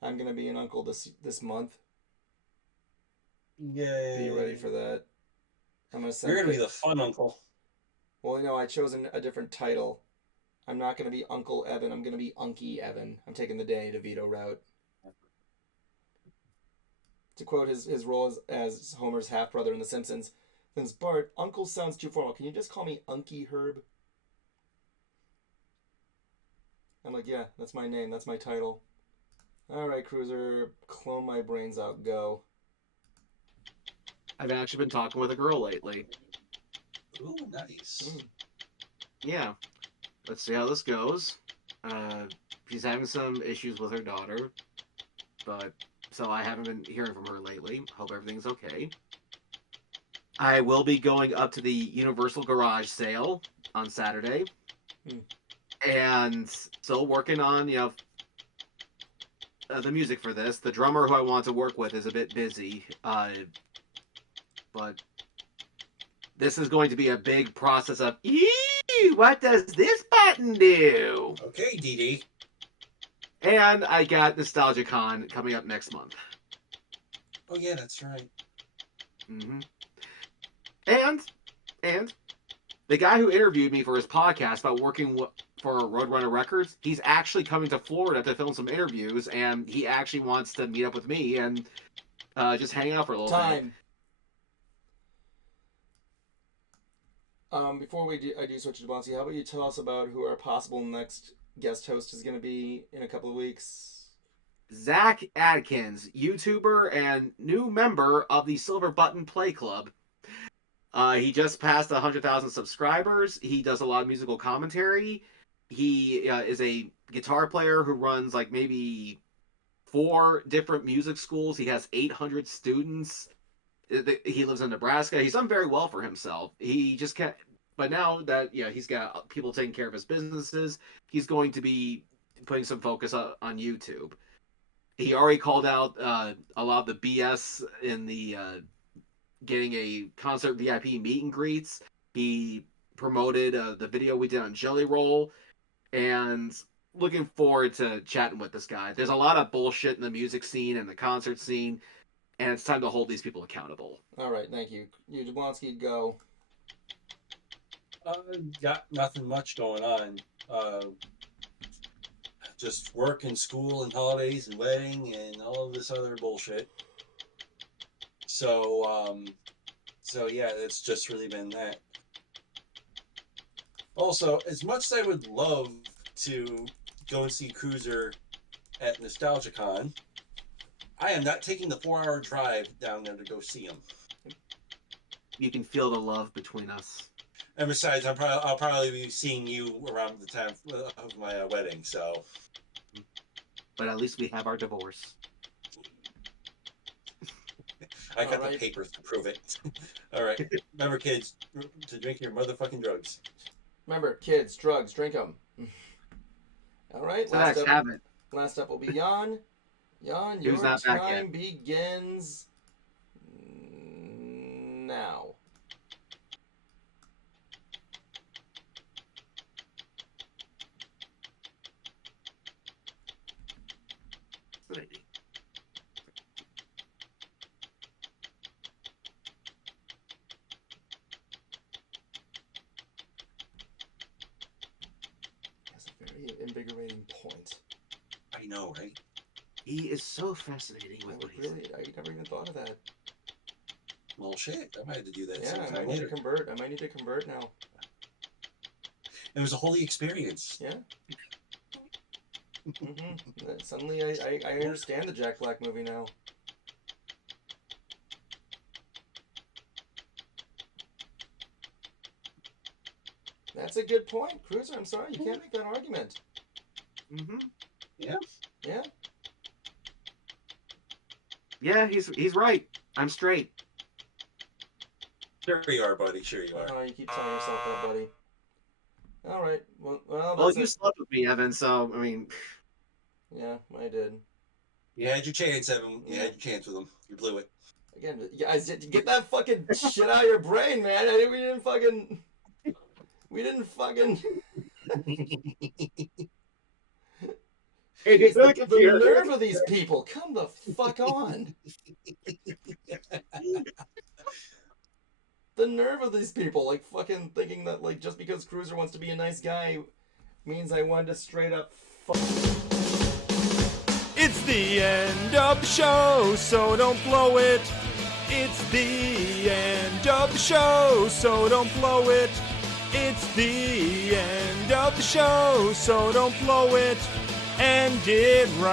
I'm going to be an uncle this month. Yay. Be ready for that. I'm gonna send You're going to be the fun uncle. Well, you know, I chose a different title. I'm not going to be Uncle Evan. I'm going to be Unky Evan. I'm taking the Danny DeVito route. To quote his role as Homer's half-brother in The Simpsons, since Bart, Uncle sounds too formal. Can you just call me Unky Herb? I'm like, yeah, that's my name. That's my title. All right, Cruiser, clone my brains out. Go. I've actually been talking with a girl lately. Ooh, nice. Yeah. Let's see how this goes. She's having some issues with her daughter, but so I haven't been hearing from her lately. Hope everything's okay. I will be going up to the Universal Garage sale on Saturday, and still working on the music for this. The drummer who I want to work with is a bit busy, but this is going to be a big process of, what does this button do? Okay, Dee. And I got NostalgiaCon coming up next month. Oh, yeah, that's right. Mm-hmm. And the guy who interviewed me for his podcast about working for Roadrunner Records, he's actually coming to Florida to film some interviews, and he actually wants to meet up with me and just hang out for a little bit. Before I do switch to Bonsi, how about you tell us about who our possible next guest host is going to be in a couple of weeks? Zach Adkins, YouTuber and new member of the Silver Button Play Club. He just passed 100,000 subscribers. He does a lot of musical commentary. He is a guitar player who runs like maybe 4 different music schools. He has 800 students. He lives in Nebraska. He's done very well for himself. He just can't. But now that he's got people taking care of his businesses, he's going to be putting some focus on YouTube. He already called out a lot of the BS in the getting a concert VIP meet and greets. He promoted the video we did on Jelly Roll, and looking forward to chatting with this guy. There's a lot of bullshit in the music scene and the concert scene, and it's time to hold these people accountable. All right, thank you. You, Jablonski, go. Got nothing much going on. Just work and school and holidays and wedding and all of this other bullshit. So yeah, it's just really been that. Also, as much as I would love to go and see Cruiser at NostalgiaCon, I am not taking the 4-hour drive down there to go see him. You can feel the love between us. And besides, I'll probably be seeing you around the time of my wedding, so. But at least we have our divorce. I got the papers to prove it. All right. Remember, kids, to drink your motherfucking drugs. Remember, kids, drugs, drink them. All right. So last up will be Jan. Jan, your time begins now. fascinating. That's a very invigorating point. I know, right? He is so fascinating with what he's Really, I never even thought of that. Well, shit, I might have to do that Yeah, I sometime might need later. to convert. I might need to convert now. It was a holy experience. Yeah. Suddenly, I understand the Jack Black movie now. That's a good point, Cruiser. I'm sorry, you can't make that argument. Yeah. Yeah. Yeah, he's right. I'm straight. Sure you are, buddy. Sure you are. Oh, you keep telling yourself that, buddy. All right. Well, Well, that's you it. slept with me, Evan. So I mean, Yeah, I did. You had your chance, Evan. You had your chance with him. You blew it. Again, guys, get that fucking shit out of your brain, man. We didn't fucking. hey, The nerve of these people! Come the fuck on! The nerve of these people, like fucking thinking that like just because Cruiser wants to be a nice guy means I want to straight up fuck. It's the end of the show, so don't blow it. It's the end of the show, so don't blow it. It's the end of the show, so don't blow it. End it right.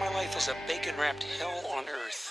My life is a bacon-wrapped hell on earth.